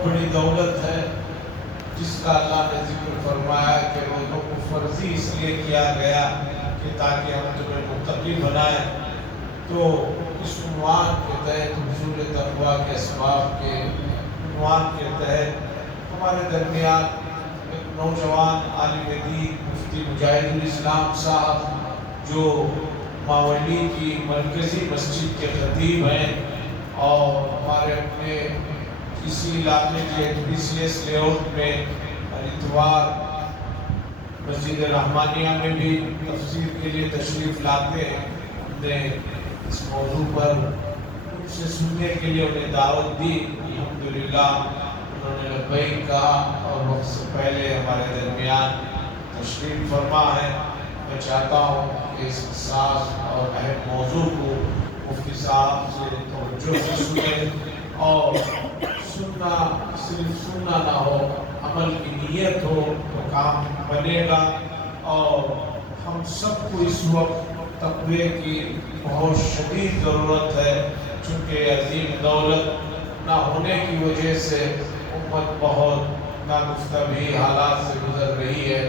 بہت بڑی دولت ہے جس کا اللہ نے ذکر فرمایا کہ روزوں کو فرضی اس لیے کیا گیا کہ تاکہ ہم تمہیں متقی بنائیں۔ تو اس عنوان کے تحت حصول تقویٰ کے اسباب کے عنوان کے تحت ہمارے درمیان ایک نوجوان عالم دین مفتی مجاہد الاسلام صاحب جو ماولی کی مرکزی مسجد کے خطیب ہیں اور ہمارے اپنے اسی علاقے کے BCS لے آؤٹ میں ہر اتوار مسجد رحمانیہ میں بھی تفسیر کے لیے تشریف لاتے ہیں۔ ہم نے اس موضوع پر ان سے سننے کے لیے انہیں دعوت دی، الحمدللہ انہوں نے لبیک کہا اور وقت سے پہلے ہمارے درمیان تشریف فرما ہے۔ میں چاہتا ہوں کہ اس حساس اور اہم موضوع کو مفتی صاحب سے توجہ سے سنیں اور سننا صرف سننا نہ ہو، عمل کی نیت ہو تو کام بنے گا۔ اور ہم سب کو اس وقت تقوی کی بہت شدید ضرورت ہے، چونکہ عظیم دولت نہ ہونے کی وجہ سے امت بہت ناگفتگی حالات سے گزر رہی ہے۔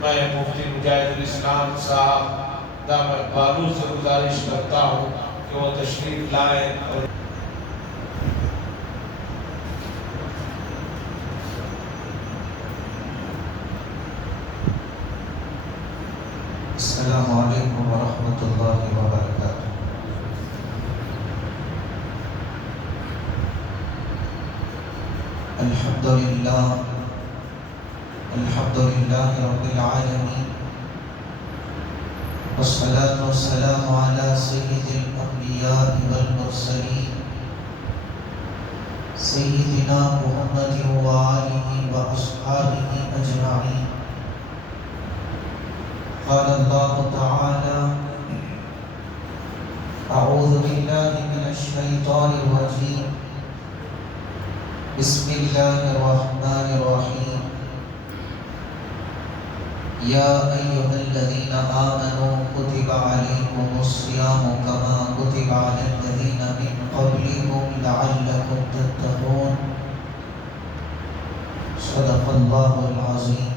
میں مفتی مجاہد الاسلام صاحب دامت بالو سے گزارش کرتا ہوں کہ وہ تشریف لائیں اور السلام علیکم ورحمۃ اللہ وبرکاتہ۔ الحمدللہ رب العالمین، والصلاة والسلام علی سید الانبیاء والمرسلین، سیدنا محمد وآلہ واصحابہ اجمعین۔ قال اللہ تعالی: اعوذ باللہ من الشیطان الرجیم، بسم اللہ الرحمن الرحیم۔ یا ایھا الذین آمنوا کتب علیکم الصیام کما کتب علی الذین من قبلکم لعلکم تتقون۔ صدق اللہ العظیم۔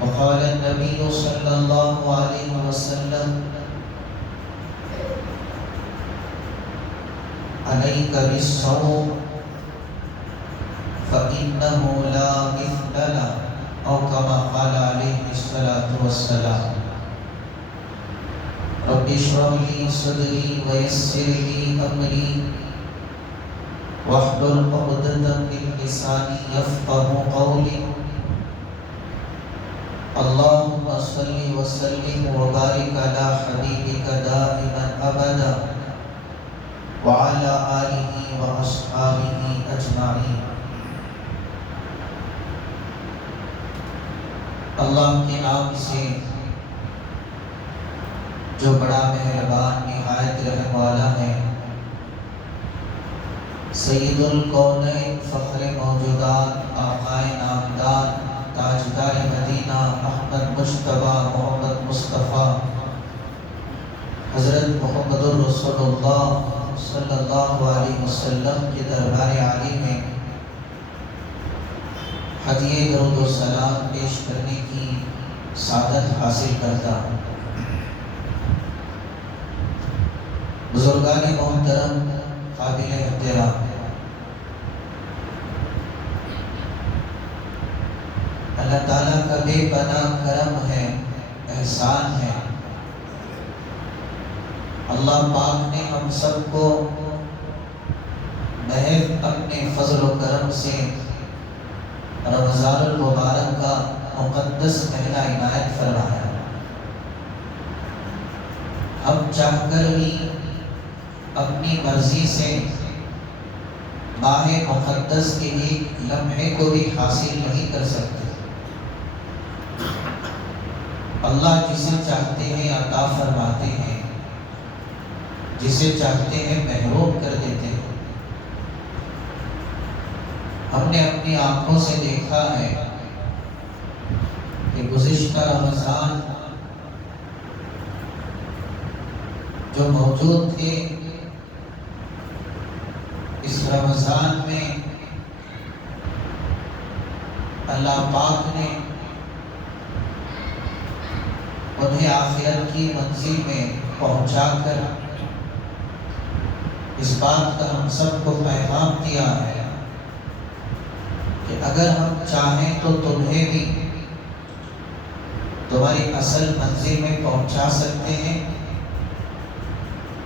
وقال النبی صلی اللہ علیہ وسلم: علیک بالصوم فإنه لا مثل له، او کما قال علیہ الصلاۃ والسلام۔ رب اشرح لی صدری ویسر لی امری واحلل عقدۃ من لسانی یفقهوا قولی۔ اللہم صلی وسلم وبارک علی حبیبک دائما ابدا وعلی آلہ واصحابہ اجمعین۔ اللہ کے نام سے جو بڑا مہربان نہایت رحم والا ہے، سید الکونین فخر موجودات آقائے نامدار تاجدار مدینہ احمد مجتبیٰ محمد مصطفیٰ حضرت محمد الرسول اللہ صلی اللہ علیہ وسلم کے دربار عالی میں ہدیہ درود و سلام پیش کرنے کی سعادت حاصل کرتا ہوں۔ بزرگان محترم، قابل احترام، اللہ تعالیٰ کا بے پناہ کرم ہے، احسان ہے۔ اللہ پاک نے ہم سب کو محض اپنے فضل و کرم سے رمضان المبارک کا مقدس مہینہ عنایت فرمایا۔ ہم چاہ کر بھی اپنی مرضی سے ماہ مقدس کے ایک لمحے کو بھی حاصل نہیں کر سکتے۔ اللہ جسے چاہتے ہیں عطا فرماتے ہیں، جسے چاہتے ہیں محروم کر دیتے ہیں۔ ہم نے اپنی آنکھوں سے دیکھا ہے کہ گزشتہ رمضان جو موجود تھے، اس رمضان میں اللہ پاک نے انہیں آخرت کی منزل میں پہنچا کر اس بات کا ہم سب کو پیغام دیا ہے کہ اگر ہم چاہیں تو تمہیں بھی تمہاری اصل منزل میں پہنچا سکتے ہیں۔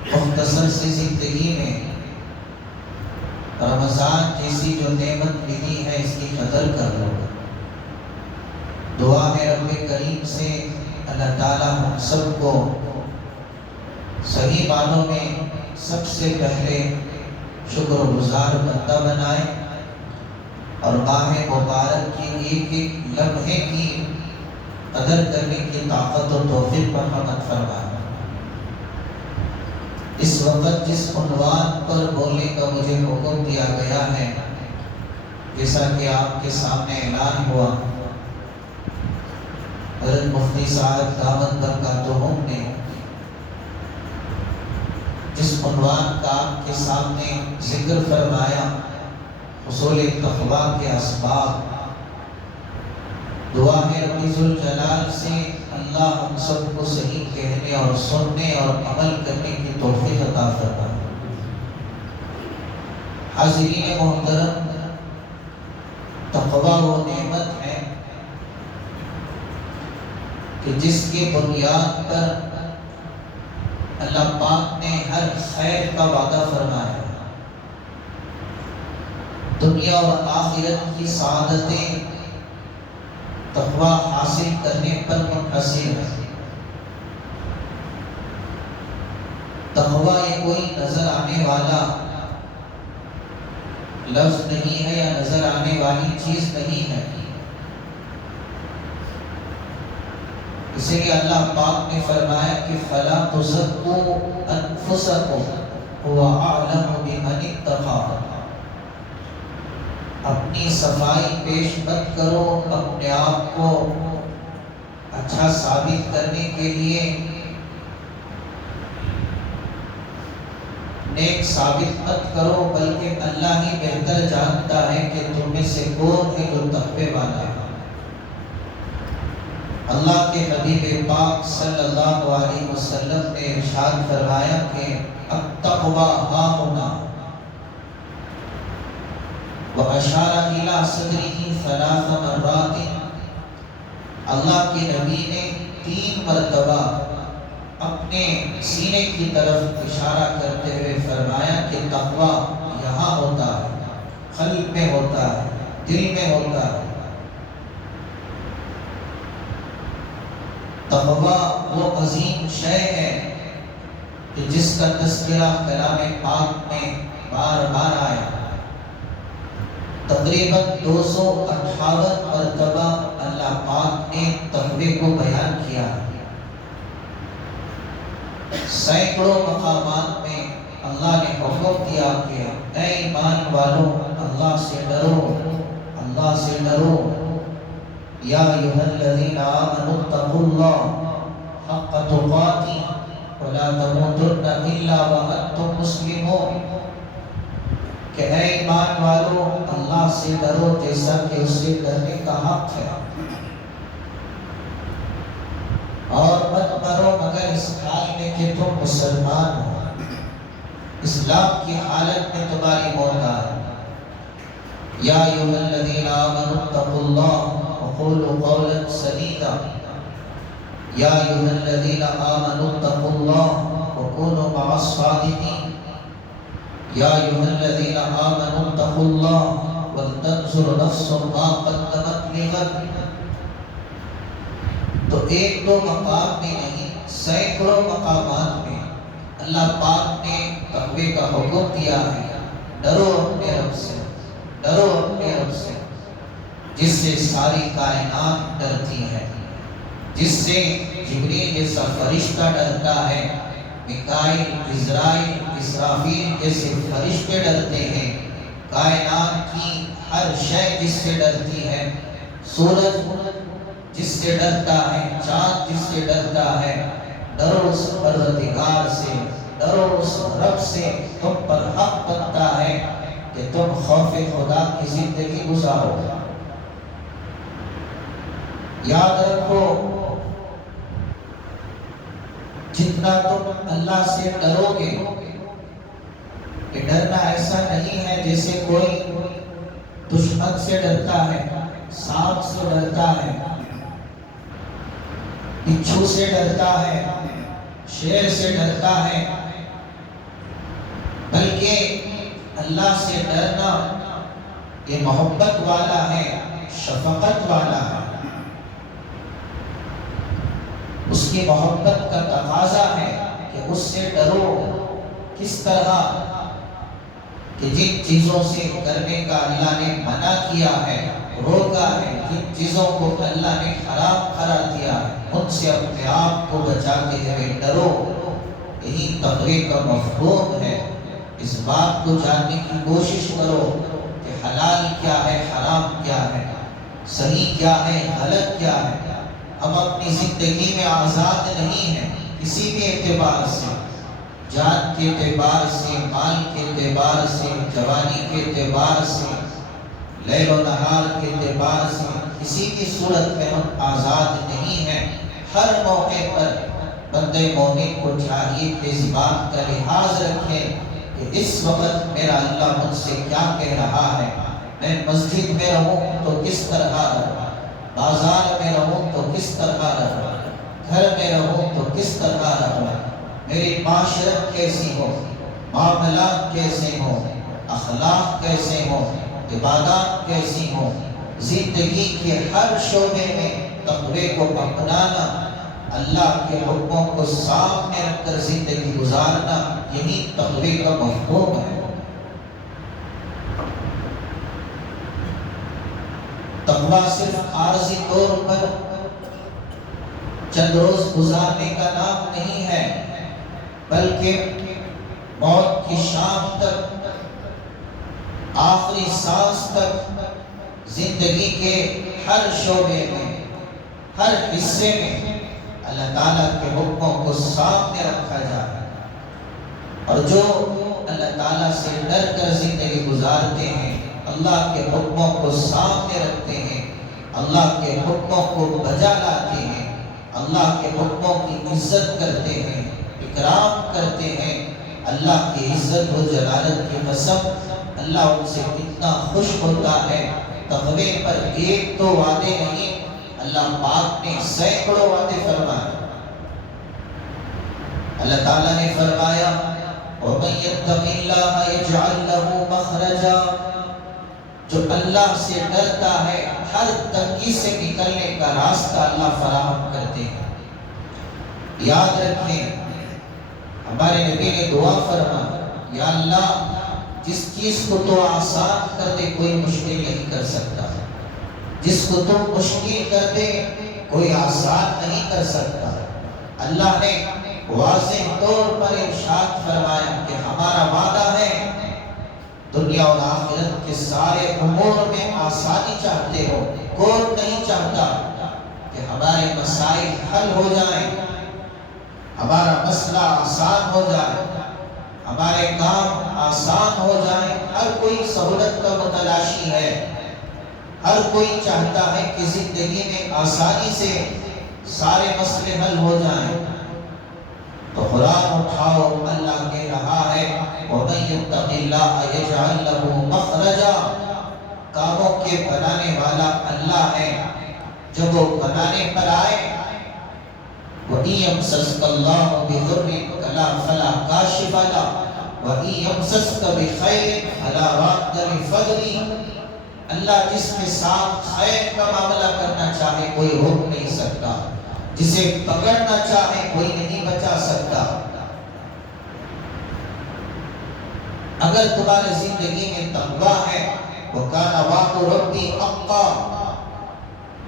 مختصر سی زندگی میں رمضان جیسی جو نعمت ملی ہے اس کی قدر کر لو۔ دعا ہے رب کریم سے اللہ تعالیٰ ہم سب کو صحیح معنوں میں سب سے پہلے شکر و گزار بندہ بنائے اور ماہ مبارک کی ایک ایک لمحے کی قدر کرنے کی طاقت و توفیق پر مدد فرمائے۔ اس وقت جس عنوان پر بولنے کا مجھے حکم دیا گیا ہے، جیسا کہ آپ کے سامنے اعلان ہوا، حضرت مفتی صاحب دامت برکاتہم نے جس عنوان کا آپ کے سامنے ذکر فرمایا، حصول تقویٰ کے اسباب، دعا ہے رب ذوالجلال سے اللہ ہم سب کو صحیح کہنے اور سننے اور عمل کرنے کی توفیق عطا فرمائے۔ حاضرین محترم، تقویٰ وہ نعمت ہے کہ جس کی بنیاد پر اللہ پاک نے ہر خیر کا وعدہ فرمایا ہے۔ دنیا اور آخرت کی سعادتیں تقویٰ حاصل کرنے پر منحصر ہے۔ تقویٰ یہ کوئی نظر آنے والا لفظ نہیں ہے یا نظر آنے والی چیز نہیں ہے۔ اسی لیے اللہ پاک نے فرمایا کہ فَلَا تُزَكُّوا أَنفُسَكُمْ هُوَ أَعْلَمُ بِمَنِ اتَّقَىٰ۔ اپنی صفائی پیش مت کرو، اپنے آپ کو اچھا ثابت کرنے کے لیے، نیک ثابت مت کرو، بلکہ اللہ ہی بہتر جانتا ہے کہ تم میں سے کون ہے جو تقوی والا ہے۔ اللہ کے حبیب پاک صلی اللہ علیہ وسلم نے ارشاد فرمایا کہ التقویٰ ہاہنا، وَأَشَارَ إِلَىٰ صَدْرِهِ ثَلَاثَ مَرَّاتٍ۔ اللہ کے نبی نے 3 مرتبہ اپنے سینے کی طرف اشارہ کرتے ہوئے فرمایا کہ تقویٰ یہاں ہوتا ہے، قلب میں ہوتا ہے، دل میں ہوتا ہے۔ تقویٰ وہ عظیم شے ہے کہ جس کا تذکرہ کلام پاک میں بار بار آیا۔ تقریباً 258 مرتبہ اللہ پاک نے تقوی کو بیان کیا۔ سینکڑوں مقامات میں اللہ نے حکم دیا کہ اے ایمان والو اللہ سے ڈرو، اللہ سے ڈرو۔ یا ایھا الذین آمنوا اتقوا اللہ حق تقاتہ ولا تموتن الا وانتم مسلمون، کہ اے ایمان والو اللہ سے ڈرو جیسا کہ اس سے ڈرنے کا حق ہے، اور مت مرو مگر اس حال میں کہ تم مسلمان ہو، اسلام کی حالت میں تمہاری موت آئے۔ یا ایھا الذین آمنوا اتقوا اللہ وقولوا قولا سدیدا، یا ایھا الذین آمنوا اتقوا اللہ وکونوا مع الصادقین، یا ایھا الذین آمنوا اتقوا اللہ ولتنظر نفس ما قدمت لغد۔ تو ایک دو مقام میں نہیں، سینکڑوں مقامات میں اللہ پاک نے تقوی کا حکم دیا ہے۔ ڈرو اپنے رب سے، ڈرو اپنے رب سے جس سے ساری کائنات ڈرتی ہے، جس سے جبریل جیسا فرشتہ ڈرتا ہے، میکائیل، عزرائیل، اسرافیل جیسے فرشتے ڈرتے ہیں، کائنات کی ہر شے جس سے ڈرتی ہے، سورج جس سے ڈرتا ہے، چاند جس سے ڈرتا ہے۔ ڈرو اس پروردگار سے، ڈرو اس رب سے، تم پر حق بنتا ہے کہ تم خوف خدا کی زندگی گزارو۔ یاد رکھو جتنا تم اللہ سے ڈرو گے، کہ ڈرنا ایسا نہیں ہے جیسے کوئی دشمن سے ڈرتا ہے، سانپ سے ڈرتا ہے، بچھو سے ڈرتا ہے، شیر سے ڈرتا ہے، بلکہ اللہ سے ڈرنا یہ محبت والا ہے، شفقت والا ہے، اس کی محبت کا تقاضا ہے کہ اس سے ڈرو۔ کس طرح کہ جن چیزوں سے کرنے کا اللہ نے منع کیا ہے، روکا ہے، جن چیزوں کو اللہ نے حرام قرار دیا ہے، ان سے اپنے آپ کو بچاتے ہوئے ڈرو۔ یہی تقوی کا مفہوم ہے۔ اس بات کو جاننے کی کوشش کرو کہ حلال کیا ہے، حرام کیا ہے، صحیح کیا ہے، غلط کیا ہے۔ ہم اپنی زندگی میں آزاد نہیں ہیں کسی بھی اعتبار سے، جان کے اعتبار سے، مال کے اعتبار سے، جوانی کے اعتبار سے، لیل و نہار کے اعتبار سے، کسی بھی صورت میں ہم آزاد نہیں ہیں۔ ہر موقع پر بندے مومن کو چاہیے کہ اس بات کا لحاظ رکھیں کہ اس وقت میرا اللہ مجھ سے کیا کہہ رہا ہے۔ میں مسجد میں رہوں تو کس طرح رہوں، بازار میں رہوں تو کس طرح رہوں، گھر میں رہوں تو کس طرح رہوں، میری معاشرت کیسی ہو، معاملات کیسے ہوں، اخلاق کیسے ہوں، عبادات کیسی ہوں۔ زندگی کے ہر شعبے میں تقوی کو اپنانا، اللہ کے حکموں کو سامنے رکھ کر زندگی گزارنا، یہی تقوی کا مفہوم ہے۔ تقوی صرف عارضی طور پر چند روز گزارنے کا نام نہیں ہے، بلکہ موت کی شام تک، آخری سانس تک، زندگی کے ہر شعبے میں، ہر حصے میں اللہ تعالیٰ کے حکموں کو سامنے رکھا جائے۔ اور جو اللہ تعالیٰ سے ڈر کر زندگی گزارتے ہیں، اللہ کے حکموں کو سامنے رکھتے ہیں، اللہ کے حکموں کو بجا لاتے ہیں، اللہ کے حکموں کی عزت کرتے ہیں، اکرام کرتے ہیں، اللہ کی عزت و جلالت کی قسم اللہ ان سے کتنا خوش ہوتا ہے۔ تقوی پر ایک تو وعدے نہیں، اللہ پاک نے سینکڑوں وعدے فرمائے۔ اللہ تعالیٰ نے فرمایا وَمَن يَتَّقِ اللَّهَ يَجْعَل لَّهُ مَخْرَجًا، جو اللہ سے ڈرتا ہے ہر تنگی سے نکلنے کا راستہ اللہ فراہم کرتے ہیں۔ یاد رکھیں ہمارے نبی نے دعا فرما، یا اللہ جس چیز کو تو آسان کر دے کوئی مشکل نہیں کر سکتا، جس کو تو مشکل کر دے کوئی آسان نہیں کر سکتا۔ اللہ نے واضح طور پر ارشاد فرمایا کہ ہمارا وعدہ ہے، دنیا اور آخرت کے سارے امور میں آسانی چاہتے ہو، کون نہیں چاہتا کہ ہمارے مسائل حل ہو جائیں، ہمارا مسئلہ آسان ہو جائے، ہمارے کام آسان ہو جائیں۔ ہر کوئی سہولت کا متلاشی ہے، ہر کوئی چاہتا ہے کہ زندگی میں آسانی سے سارے مسئلے حل ہو جائیں۔ تو قرآن اٹھاؤ، اللہ کہہ رہا ہے وَمَن يَتَّقِ اللَّهَ يَجْعَل لَّهُ مَخْرَجًا، کاموں کے بنانے والا اللہ ہے۔ جب وہ بنانے پر آئے وَإِن يَمْسَسْكَ اللَّهُ بِضُرٍّ فَلَا كَاشِفَ لَهُ وَإِن يَمْسَسْكَ بِخَيْرٍ فَلَا رَادَّ لِفَضْلِهِ، اللہ جس کے ساتھ خیر کا معاملہ کرنا چاہے کوئی روک نہیں سکتا، جسے پکڑنا چاہے کوئی نہیں بچا سکتا۔ اگر تمہاری زندگی میں تقویٰ ہے، وَكَانَ وَعْدُ رَبِّي حَقًّا،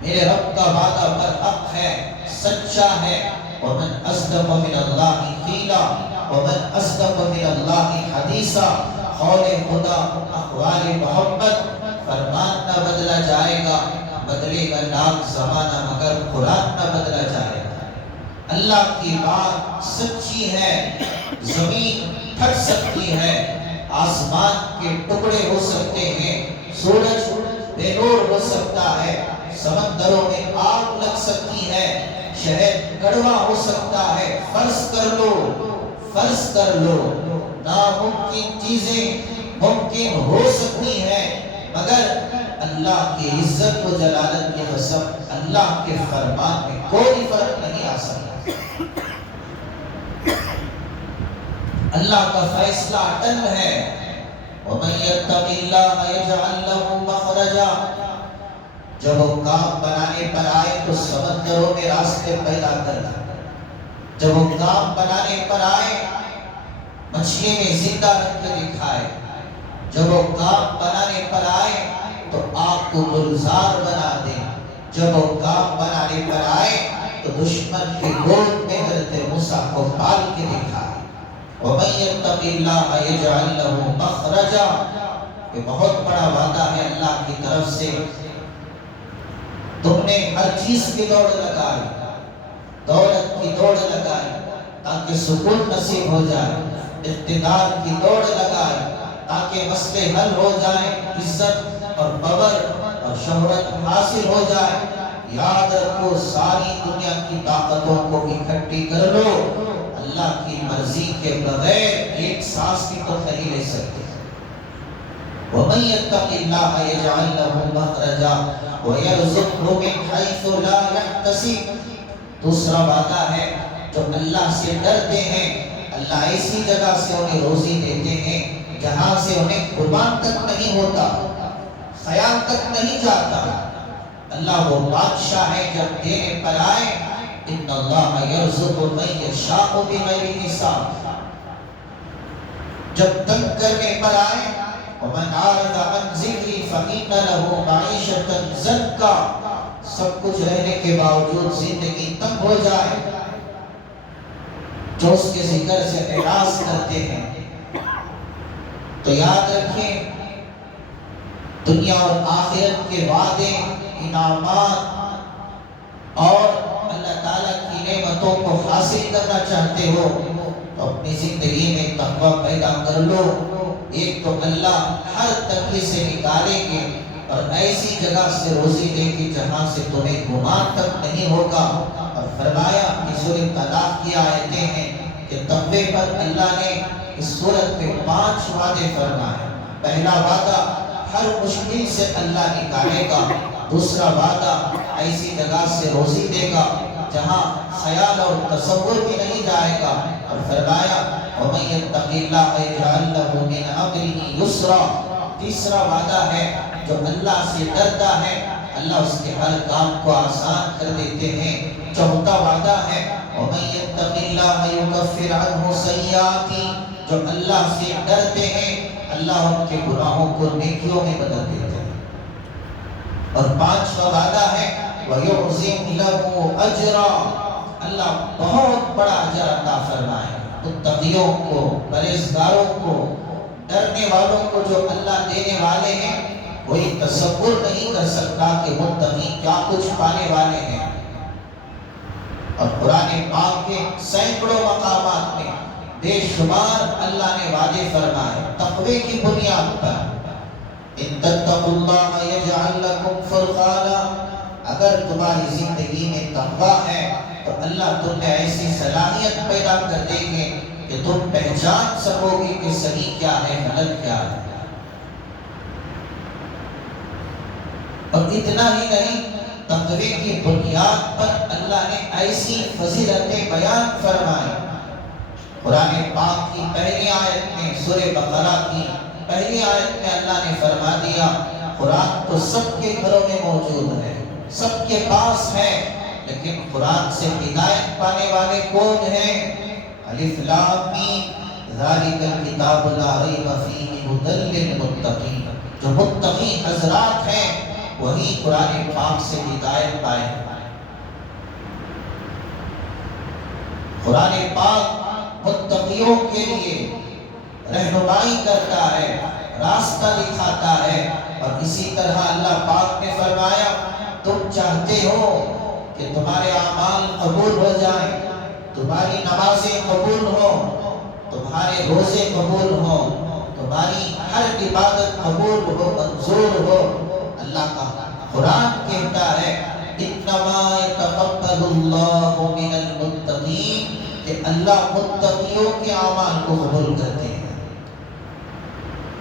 میرے رب کا وعدہ برحق ہے، سچا ہے۔ وَمَنْ أَصْدَقُ مِنَ اللَّهِ قِيلًا وَمَنْ أَصْدَقُ مِنَ اللَّهِ حَدِيثًا، قول خدا، اقوال محمد، فرمان نہ بدلا جائے گا، بدلے گا لاکھ زمانہ مگر قرآن نہ بدلا جائے گا۔ اللہ کی بات سچی ہے، زمین پھٹ سکتی ہے، آسمان کے ٹکڑے ہو سکتے ہیں، سورج بے نور ہو سکتا ہے، سمندروں میں آگ لگ سکتی ہے، شہد کڑوا ہو سکتا ہے، فرض کر لو ناممکن چیزیں ممکن ہو سکتی ہیں، مگر اللہ کی عزت و جلالت کی قسم اللہ کے فرمان میں کوئی فرق نہیں آ سکتا۔ اللہ کا فیصلہ اٹل ہے۔ وَمَن يَتَّقِ اللَّهَ يَجْعَل لَّهُ مَخْرَجًا، جب وہ کام بنانے پر آئے تو سمندروں میں راستے پیدا کرنا، جب وہ کام بنانے پر آئے مچھلی میں زندہ رکھ کے دکھائے، جب وہ کام بنانے پر آئے تو آگ کو گلزار بنا دے، جب وہ کام بنانے پر آئے تو دشمن کی گود میں حضرت موسیٰ کو پال کے دکھائے۔ وَمَن يَتَّقِ اللَّهَ يَجْعَل لَّهُ مَخْرَجًا، یہ بہت بڑا وعدہ ہے اللہ کی طرف سے۔ تم نے ہر چیز کی دوڑ لگائی، دولت کی دوڑ لگائی تاکہ سکون نصیب ہو جائے، اقتدار کی دوڑ لگائی تاکہ مسئلے حل ہو جائیں، عزت اور پاور اور شہرت حاصل ہو جائے۔ یاد رکھو ساری دنیا کی طاقتوں کو اکٹھی کر لو، اللہ کی مرضی کے بغیر ایک سانس بھی تو نہیں لے سکتے۔ وَمَن يَتَّقِ اللَّهَ يَجْعَل لَّهُ مَخْرَجًا وَيَرْزُقْهُ مِنْ حَيْثُ لَا يَحْتَسِبُ، دوسرا وعدہ ہے جو اللہ سے ڈرتے ہیں اللہ ایسی جگہ سے انہیں روزی دیتے ہیں جہاں سے انہیں گمان تک نہیں ہوتا، خیال تک نہیں جاتا۔ اللہ وہ بادشاہ ہے جب دینے پر آئے ان اللہ یرزق من یشاء بغیر حساب، جب تنگ کرنے پر آئے ومن اعرض عن ذکری فإن له معیشۃ ضنکا، سب کچھ رہنے کے باوجود زندگی تنگ ہو جائے، جو اس کے ذکر سے اعراض کرتے ہیں تو یاد رکھیں دنیا اور آخرت کے وعدے، انعامات اور اللہ تعالیٰ کی نعمتوں کو حاصل کرنا چاہتے ہو تو اپنی زندگی میں تقوی پیدا کر لو۔ ایک تو اللہ ہر تنگی سے نکالیں گے اور ایسی جگہ سے روزی دے گی جہاں سے تمہیں گمان تک نہیں ہوگا، اور فرمایا کہ سورہ طلاق کی آیتیں ہیں کہ تقوی پر اللہ نے اس سورت میں 5 وعدے فرمائے۔ پہلا وعدہ ہر مشکل سے اللہ نکالے گا، دوسرا وعدہ ایسی جگہ سے روزی دے گا جہاں خیال اور تصور بھی نہیں جائے گا، اور فرمایا وَمَن يَتَّقِ اللَّهَ يَجْعَل لَّهُ مِنْ أَمْرِهِ يُسْرًا، تیسرا وعدہ ہے جو اللہ سے ڈرتا ہے اللہ اس کے ہر کام کو آسان کر دیتے ہیں۔ چوتھا وعدہ ہے وَمَن يَتَّقِ اللَّهَ يُكَفِّرْ عَنْهُ سَيِّئَاتِهِ، جو اللہ سے ڈرتے ہیں اللہ ان کے گناہوں کو نیکیوں میں بدل دیتے ہیں۔ اور 5واں وعدہ ہے وَيُعْظِمْ لَهُ أَجْرًا، اللہ بہت بڑا اجر عطا فرمائے متقیوں کو، پرہیزگاروں کو، ڈرنے والوں کو جو اللہ دینے والے ہیں کوئی تصور نہیں کر سکتا کہ متقی کیا کچھ پانے والے ہیں۔ اور قرآن پاک کے سینکڑوں مقامات میں بے شمار اللہ نے وعدے فرمائے تقوی کی بنیاد پر۔ ان تتقوا اللہ یجعل لکم فرقانا، اگر تمہاری زندگی میں تقوی ہے تو اللہ تم میں ایسی صلاحیت پیدا کر دیں گے کہ تم پہچان سکو گے کہ صحیح کیا ہے غلط کیا ہے۔ اور اتنا ہی نہیں، تقوی کی بنیاد پر اللہ نے ایسی فضیلتیں بیان فرمائیں۔ قرآن پاک کی پہلی آیت میں، سورہ بقرہ کی پہلی آیت میں اللہ نے فرما دیا قرآن تو سب کے گھروں میں موجود ہے، سب کے پاس ہے، لیکن قرآن سے ہدایت پانے والے کون ہیں؟ الف لام میم ذالک الکتاب لا ریب فیہ ھدی للمتقین، جو متقی حضرات ہیں وہی قرآن پاک سے ہدایت پائے۔ قرآن پاک متقیوں کے لیے رہنمائی کرتا ہے، راستہ دکھاتا ہے، اور اسی طرح اللہ پاک نے فرمایا تم چاہتے ہو کہ تمہارے اعمال قبول ہو جائیں، تمہاری نمازیں قبول ہوں، تمہارے روزے قبول ہوں، تمہاری ہر عبادت قبول ہو، منظور ہو، اللہ کا قرآن کہتا ہے انما اللہ من المتقین کہ اللہ متقیوں کے اعمال کو قبول کرتے ہیں۔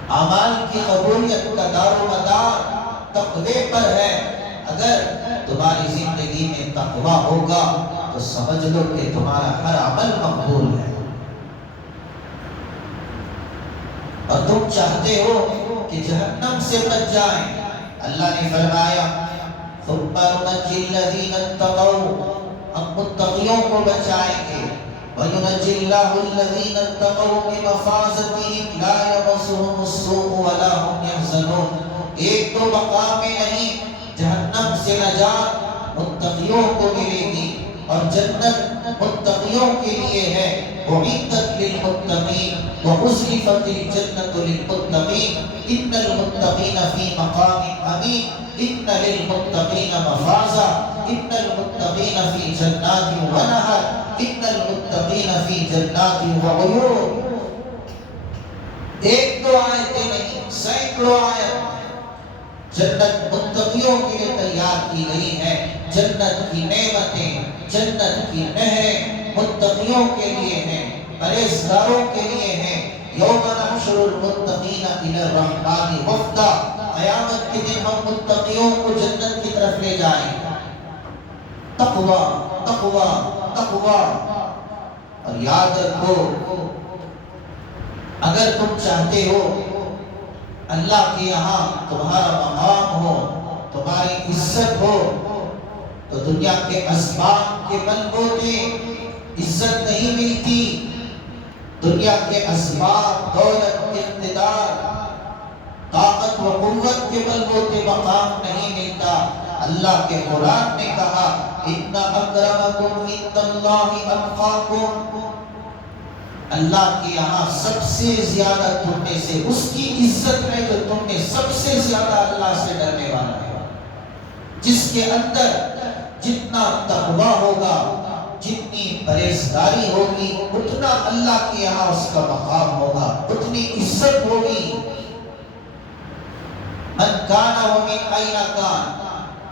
اعمال کی قبولیت کا دار و مدار تقوی پر ہے۔ اگر تمہاری زندگی میں تقوی ہوگا تو سمجھ لو کہ تمہارا ہر عمل مقبول ہے۔ اور تم چاہتے ہو کہ جہنم سے بچ جائیں، اللہ نے فرمایا ثم ننجی الذین اتقوا، ہم متقیوں کو بچائیں گے، وَيُنَجِّي اللَّهُ الَّذِينَ اتَّقَوْا بِمَفَازَتِهِمْ لَا يَمَسُّهُمُ السُّوءُ وَلَا هُمْ يَحْزَنُونَ۔ ایک تو مقام میں نہیں، جہنم سے نجات متقیوں کو ملے گی، اور جنت متقیوں کے لیے ہے۔ اُعِدَّتْ لِلْمُتَّقِينَ وَأُزْلِفَتِ الْجَنَّةُ لِلْمُتَّقِينَ إِنَّ الْمُتَّقِينَ فِي مَقَامٍ أَمِينٍ إِنَّ لِلْمُتَّقِينَ مَفَازًا إِنَّ الْمُتَّقِينَ فِي جَنَّاتٍ وَنَهَرٍ إِنَّ الْمُتَّقِينَ فِي جَنَّاتٍ وَعُيُونٍ۔ ایک دو آیتیں نہیں، سینکڑوں آیت جنت متقیوں کے لیے تیار کی گئی ہے۔ جنت کی نعمتیں، جنت کی نہریں متقیوں کے لیے ہیں، پرہیزگاروں کے لیے ہیں۔ یوم نحشر المتقین الی الرحمن وفدا، قیامت کے دن ہم متقیوں کو جنت کی طرف لے جائیں۔ تقوی تقوی تقوی۔ اور یاد رکھو، اگر تم چاہتے ہو اللہ کے یہاں تمہارا مقام ہو، تمہاری عزت ہو، تو دنیا کے اسباب کے بل بوتے عزت نہیں ملتی۔ دنیا کے اسباب، دولت، اقتدار، طاقت و قوت کے بل بوتے مقام نہیں ملتا۔ اللہ کے قرآن نے کہا ان اکرمکم عند اللہ اتقاکم، اللہ کے یہاں سب سے زیادہ تم میں سے اس کی عزت ہے جو تم میں سب سے زیادہ اللہ سے ڈرنے والا ہے۔ جس کے اندر جتنا تقوی ہوگا، جتنی پرہیزگاری ہوگی، اتنا اللہ کے یہاں اس کا مقام ہوگا، اتنی عزت ہوگی۔ من کان ومن این کان،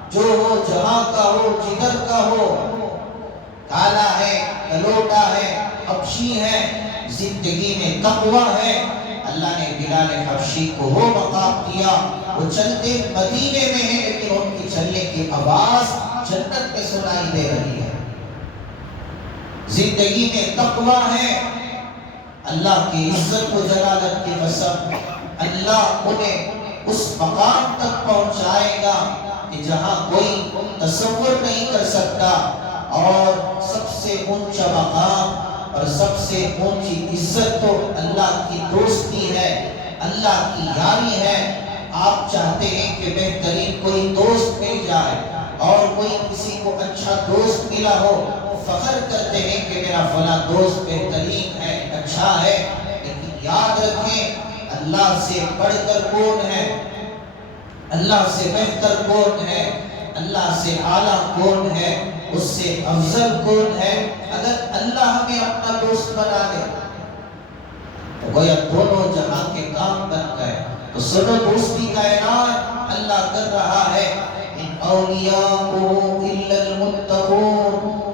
جو ہو جہاں کا ہو، جدھر کا ہو، کالا ہے، کلوٹا ہے، حبشی ہے، زندگی میں تقوی ہے، اللہ نے بلال حبشی کو وہ مقام دیا۔ وہ چلتے مدینے میں ہیں لیکن ان کی چلنے کی آواز جنت میں سنائی دے رہی ہے۔ زندگی میں تقوی ہے، اللہ کی عزت و جلالت کی قسم، اللہ انہیں اس مقام تک پہنچائے گا کہ جہاں کوئی تصور نہیں کر سکتا۔ اور سب سے اونچا مقام اور سب سے اونچی عزت تو اللہ کی دوستی ہے، اللہ کی یاری ہے۔ آپ چاہتے ہیں کہ بہترین کوئی دوست مل جائے، اور کوئی کسی کو اچھا دوست ملا ہو، فخر کرتے ہیں کہ میرا فلاں دوست بہترین ہے، اچھا ہے، لیکن یاد رکھیں اللہ سے بڑھ کر کون ہے، اللہ سے بہتر کون ہے، اللہ سے اعلیٰ کون ہے، اس سے افضل کون ہے۔ اگر اللہ ہمیں اپنا دوست بنا لے تو گویا دونوں جہاں کے کام بن گئے۔ تو سنو دوستی کا اعلان اللہ کر رہا ہے، ان اولیاء الا المتقون۔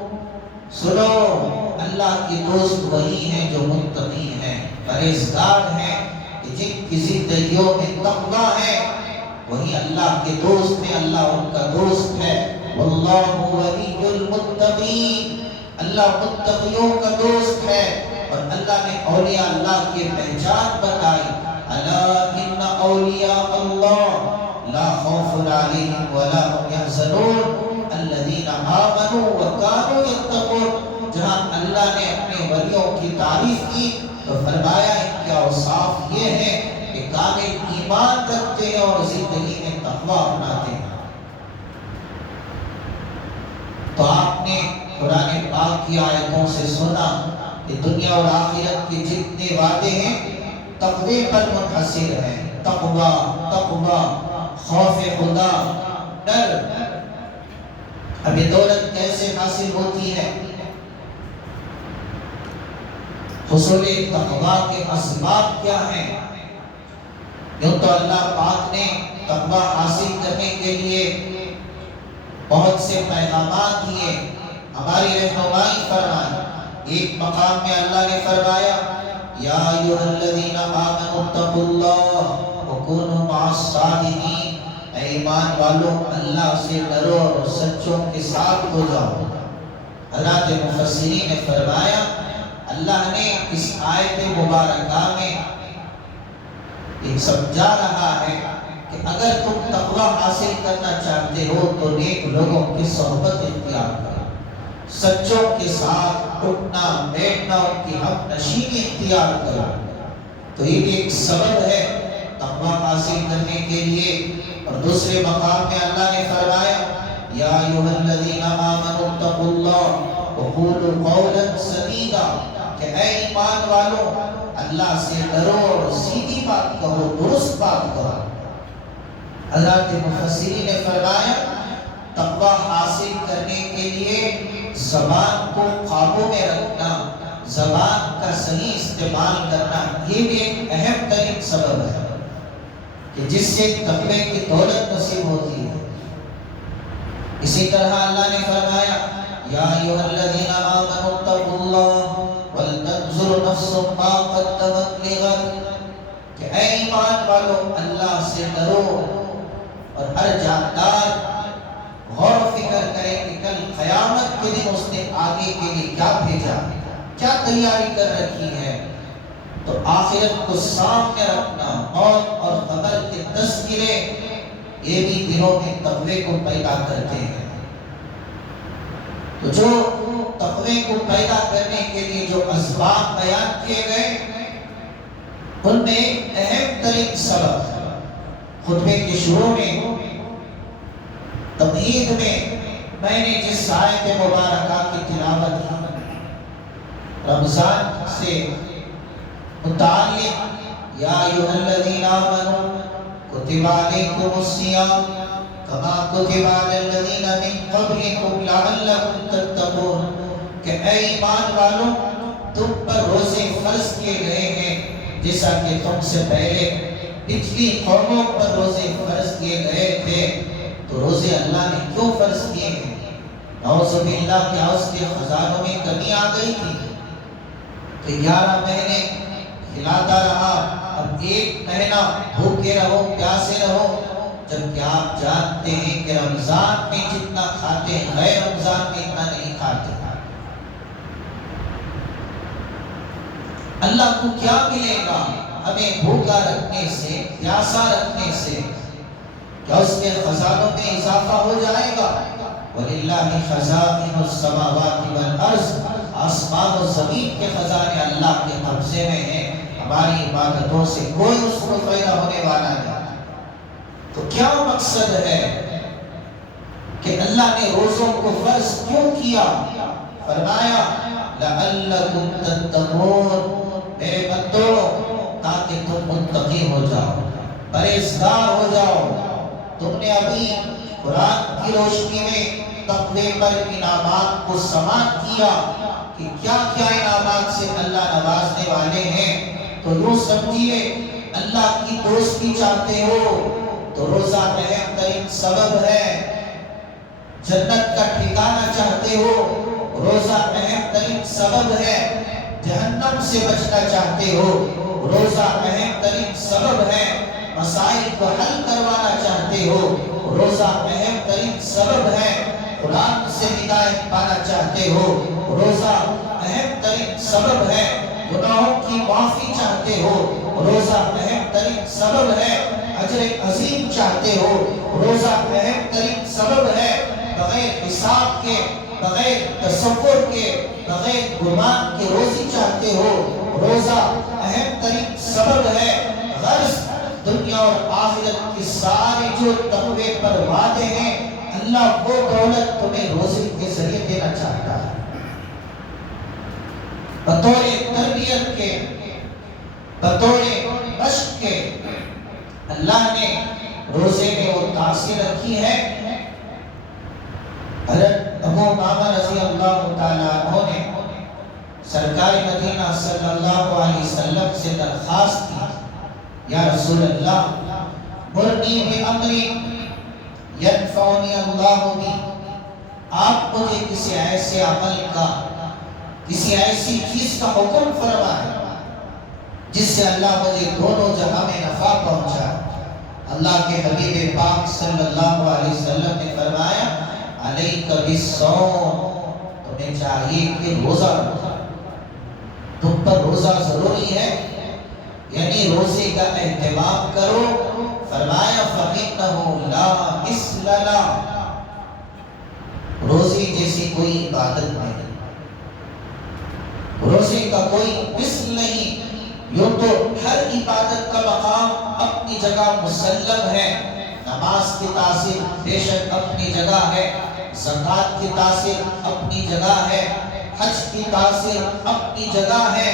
سنو، اللہ کے دوست وہی ہیں جو متقی ہیں، پرہیزگار ہیں، کہ جن کی زندگیوں میں تقوی ہے وہی اللہ کے دوست ہیں، اللہ ان کا دوست ہے۔ واللہ ولی المتقین، اللہ متقیوں کا دوست ہے۔ اور اللہ نے اولیاء اللہ کی پہچان بتائی، الا ان اولیاء اللہ لا خوف علیہم ولا هم يحزنون الذین آمنوا وکانوا یتقون۔ جہاں اللہ نے اپنے ولیوں کی تعریف کی تو فرمایا ان کے اوصاف یہ ہے کہ کامل ایمان رکھتے ہیں اور زندگی میں تقوی اپناتے ہیں۔ تو آپ نے قرآن پاک کی آیتوں سے سنا کہ دنیا اور آخرت کے جتنے وعدے ہیں تقوی پر منحصر ہیں۔ تقوی تقوی، خوف خدا، ڈر۔ اب یہ دولت کیسے حاصل ہوتی ہے؟ حصول تقوی کے اسباب کیا ہیں؟ یوں تو اللہ پاک نے تقوی حاصل کرنے کے لیے بہت سے پیغامات دیے۔ ہماری رہنمائی فرمائے۔ ایک مقام میں اللہ نے فرمایا یا ایھا الذین آمنوا اتقوا اللہ وکونوا مع الصادقین، اے ایمان والو اللہ سے ڈرو اور سچوں کے ساتھ ہو جاؤ۔ حضرات مفسرین نے فرمایا اللہ نے اس آیت مبارکہ میں یہ سمجھا رہا ہے کہ اگر تم تقوی حاصل کرنا چاہتے ہو تو نیک لوگوں کی صحبت اختیار کرو، سچوں کے ساتھ اٹھنا بیٹھنا، ان کی ہم نشینی اختیار کرو۔ تو یہ بھی ایک سبب ہے تقوی حاصل کرنے کے لیے۔ اور دوسرے مقام میں اللہ نے فرمایا یا ایھا الذین آمنوا اتقوا اللہ وقولوا قولا سدیدا، کہ اے ایمان والو اللہ سے ڈرو اور سیدھی بات کہو، درست بات کہو۔ حضرات مفسرین نے فرمایا تقوی حاصل کرنے کے لیے زبان کو قابو میں رکھنا، زبان کا صحیح استعمال کرنا، یہ بھی ایک اہم ترین سبب ہے کہ جس سے تقوی کی دولت نصیب ہوتی ہے۔ اسی طرح اللہ نے فرمایا یا ایھا الذین آمنوا اتقوا اللہ ولتنظر نفس ما قدمت لغد، کہ اے ایمان والو اللہ سے ڈرو اور ہر جاندار غور و فکر کرے کہ کل قیامت کے دن اس نے آگے کے لیے کیا بھیجا، کیا تیاری کر رکھی ہے۔ تو آخرت کو سامنے رکھنا، موت اور قبر کے تذکرے یہ بھی دلوں میں تقوی کو پیدا کرتے ہیں۔ تو جو تقوی کو پیدا کرنے کے لیے جو اسباب بیان کیے گئے ان میں اہم ترین سبب خطبے کے شروع میں تمہید میں نے جس آیت مبارکہ کی تلاوت کی رمضان سے متعلق یا ایھا الذین آمنوا کتب علیکم الصیام کما کتب علی الذین من قبلکم لعلکم تتقون، کہ اے ایمان والو تم پر روزے فرض کیے گئے ہیں جیسا کہ تم سے پہلے پچھلی قوموں پر روزے فرض کیے گئے تھے۔ تو روزے اللہ نے کیوں فرض کیے ہیں؟ نعوذ باللہ کیا اس کے خزانوں میں کمی آ گئی تھی کہ 11 مہینے کھلاتا رہا، اب 1 مہینہ بھوکے رہو پیاسے رہو، جبکہ آپ جانتے ہیں کہ رمضان میں جتنا کھاتے ہیں غیر رمضان میں اتنا نہیں کھاتے۔ اللہ کو کیا ملے گا ہمیں بھوکا رکھنے سے، پیاسا رکھنے سے؟ کیا اس کے خزانوں میں اضافہ ہو جائے گا؟ وَلِلَّهِ خَزَائِنُ السَّمَاوَاتِ وَالْأَرْضِ، آسمان و زمین کے خزانے اللہ کے قبضے میں ہیں، ہماری عبادتوں سے کوئی اس کو فائدہ ہونے والا نہیں۔ تو کیا مقصد ہے کہ اللہ نے روزوں کو فرض کیوں کیا؟ فرمایا لَعَلَّكُمْ تَتَّقُونَ، میرے بندوں تاکہ تم متقی ہو جاؤ، پرہیزگار ہو جاؤ۔ تم نے ابھی قرآن کی روشنی میں تقوی پر انعامات کو سماعت کیا کہ کیا کیا انعامات سے اللہ نوازنے والے ہیں۔ تو یوں سمجھیے اللہ کی دوستی چاہتے ہو تو روزہ اہم ترین سبب ہے، جنت کا ٹھکانہ چاہتے ہو روزہ اہم ترین سبب ہے، جہنم سے بچنا چاہتے ہو روزہ اہم ترین سبب ہے، مسائل کو حل کروانا چاہتے ہو روزہ اہم ترین سبب ہے، قرآن سے ہدایت پانا چاہتے ہو روزہ اہم ترین سبب ہے، گناہوں کی معافی چاہتے ہو روزہ اہم ترین سبب ہے، اجر عظیم چاہتے ہو روزہ اہم ترین سبب ہے، بغیر حساب کے، بغیر تصور کے، بغیر گمان کے روزی چاہتے ہو روزہ اہم ترین سبب ہے۔ غرض دنیا اور آخرت کی ساری جو تقوی پر وعدے ہیں اللہ وہ دولت تمہیں روزے کے ذریعے دینا چاہتا ہے۔ بطور تربیت کے، بطور مشق کے اللہ نے روزے میں وہ تاثیر رکھی ہے۔ حضرت ابو امامہ رضی اللہ تعالیٰ عنہ نے سرکار مدینہ صلی اللہ علیہ وسلم سے درخواست کی یا رسول اللہ مرنی بِأَمْرٍ يَنْفَعُنِي اللَّهُ بِهِ، آپ مجھے کسی ایسے عمل کا، کسی ایسی چیز کا حکم فرمائے جس سے اللہ مجھے دونوں جہاں میں نفع پہنچا۔ اللہ کے حبیب پاک صلی اللہ علیہ وسلم نے فرمایا علیک بالصوم، تمہیں چاہیے کہ روزہ رکھو، تم پر روزہ ضروری ہے، یعنی روزے کا اہتمام کرو۔ فرمایا فَإِنَّهُ لَا مِثْلَ لَهُ، روزے جیسی کوئی عبادت نہیں، روزے کا کوئی مثل نہیں۔ یوں تو ہر عبادت کا مقام اپنی جگہ مسلم ہے، نماز کی تاثیر بے شک اپنی جگہ ہے، زکوٰۃ کی تاثیر اپنی جگہ ہے، حج کی تاثیر اپنی جگہ ہے،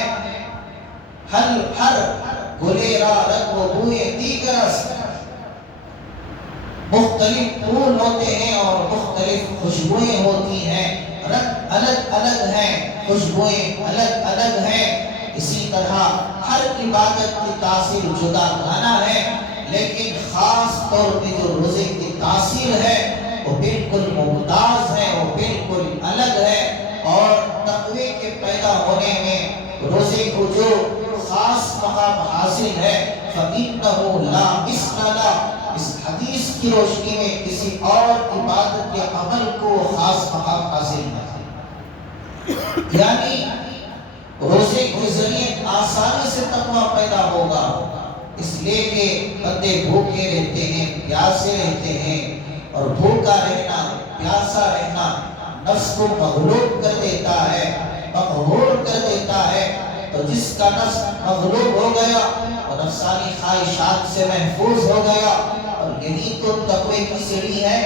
ہر گلیرا رنگ و بوئے دیگر مختلف پھول ہوتے ہیں اور مختلف خوشبوئیں ہوتی ہیں، رنگ الگ الگ ہیں، خوشبوئیں الگ الگ ہیں۔ اسی طرح ہر عبادت کی تاثیر جدا گانا ہے، لیکن خاص طور پہ جو روزے کی تاثیر ہے وہ بالکل ممتاز ہے، وہ بالکل الگ ہے۔ اور تقوی کے پیدا ہونے میں روزے کو جو خاص مقام حاصل ہے فَإِنَّهُ لَا مِثْلَ لَهُ، اس حدیث کی روشنی میں کسی اور عبادت کے عمل کو خاص مقام حاصل نہیں، یعنی روزے کے ذریعے آسانی سے تقویٰ پیدا ہوگا، اس لیے کہ بندے بھوکے رہتے ہیں، پیاسے رہتے ہیں، اور بھوکا رہنا، پیاسا رہنا نفس کو مغلوب کر دیتا ہے، مقہور کر دیتا ہے۔ تو جس کا نفس مغلوب ہو گیا وہ نفسانی خواہشات سے محفوظ ہو گیا، اور یہی تو تقوی کی سیڑھی ہے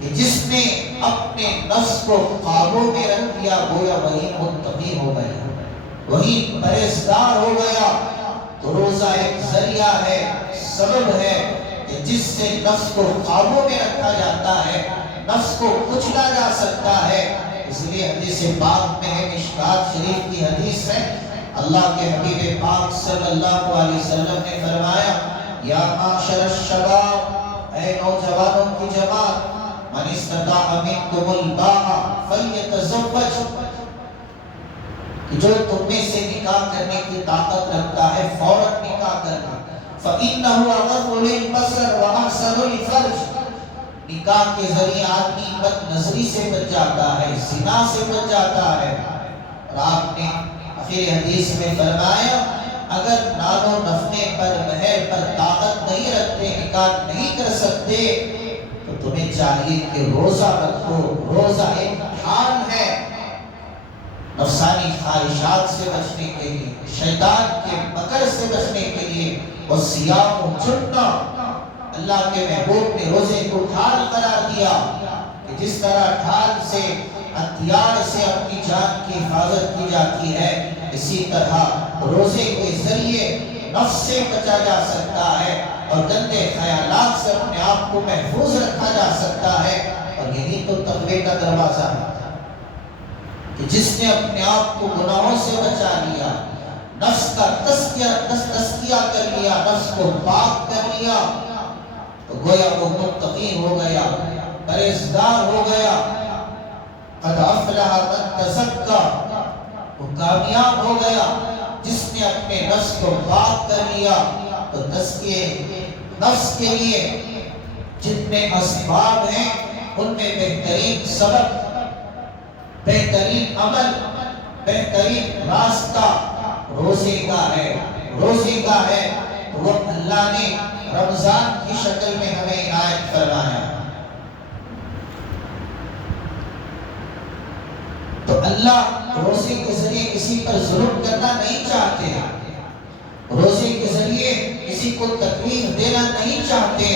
کہ جس نے اپنے نفس کو قابو میں رکھ لیا گویا وہی متقی ہو گیا، وہی پرہیزگار ہو گیا۔ تو روزہ ایک ذریعہ ہے، سبب ہے کہ جس سے نفس کو قابو میں رکھا جاتا ہے، نفس کو کچلا جا سکتا ہے۔ اس لیے حدیث پاک میں ہے، مشکوٰۃ شریف کی حدیث ہے، اللہ کے حبیب پاک صلی اللہ علیہ وسلم نے فرمایا یا معاشر الشباب، اے نوجوانوں کی جماعت، من استطاع منکم الباء فلیتزوج، کہ جو تم میں سے نکاح کرنے کی طاقت رکھتا ہے فوراً نکاح کرنا، فإنه أغض للبصر وأحسن للفرج، نکاح کے ذریعے آدمی بد نظری سے بچ جاتا ہے، زنا سے بچ جاتا ہے۔ اور آپ نے آخر حدیث میں فرمایا اگر نان و نفقے پر، مہر پر طاقت نہیں رکھتے، نکاح نہیں کر سکتے، تو تمہیں چاہیے کہ روزہ رکھو۔ روزہ ایک ڈھال ہے نفسانی خواہشات سے بچنے کے لیے، شیطان کے مکر سے بچنے کے لیے۔ والصیام جنہ، اللہ کے محبوب نے روزے کو ڈھال قرار دیا کہ جس طرح ڈھال سے، ہتھیار سے اپنی جان کی حفاظت کی جاتی ہے، اسی طرح روزے کے ذریعے نفس سے بچا جا سکتا ہے اور گندے خیالات سے اپنے آپ کو محفوظ رکھا جا سکتا ہے۔ اور یہی تو تقوی کا دروازہ ہے کہ جس نے اپنے آپ کو گناہوں سے بچا لیا، نفس کا تزکیہ کر لیا، نفس کو پاک کر لیا، تو گویا وہ متقی ہو گیا، پرہیزگار ہو گیا۔ قد افلح من تزکا، وہ کامیاب ہو گیا جس نے اپنے نفس کو پاک کر لیا۔ تو تزکیے نفس کے لیے جتنے اسباب ہیں ان میں بہترین سبب، بہترین عمل، بہترین راستہ روزے کا ہے، روزے کا ہے۔ وہ اللہ نے رمضان کی شکل میں ہمیں عنایت فرمایا۔ تو اللہ روزے کے ذریعے کسی پر ظلم کرنا نہیں چاہتے، روزے کے ذریعے کسی کو تکلیف دینا نہیں چاہتے،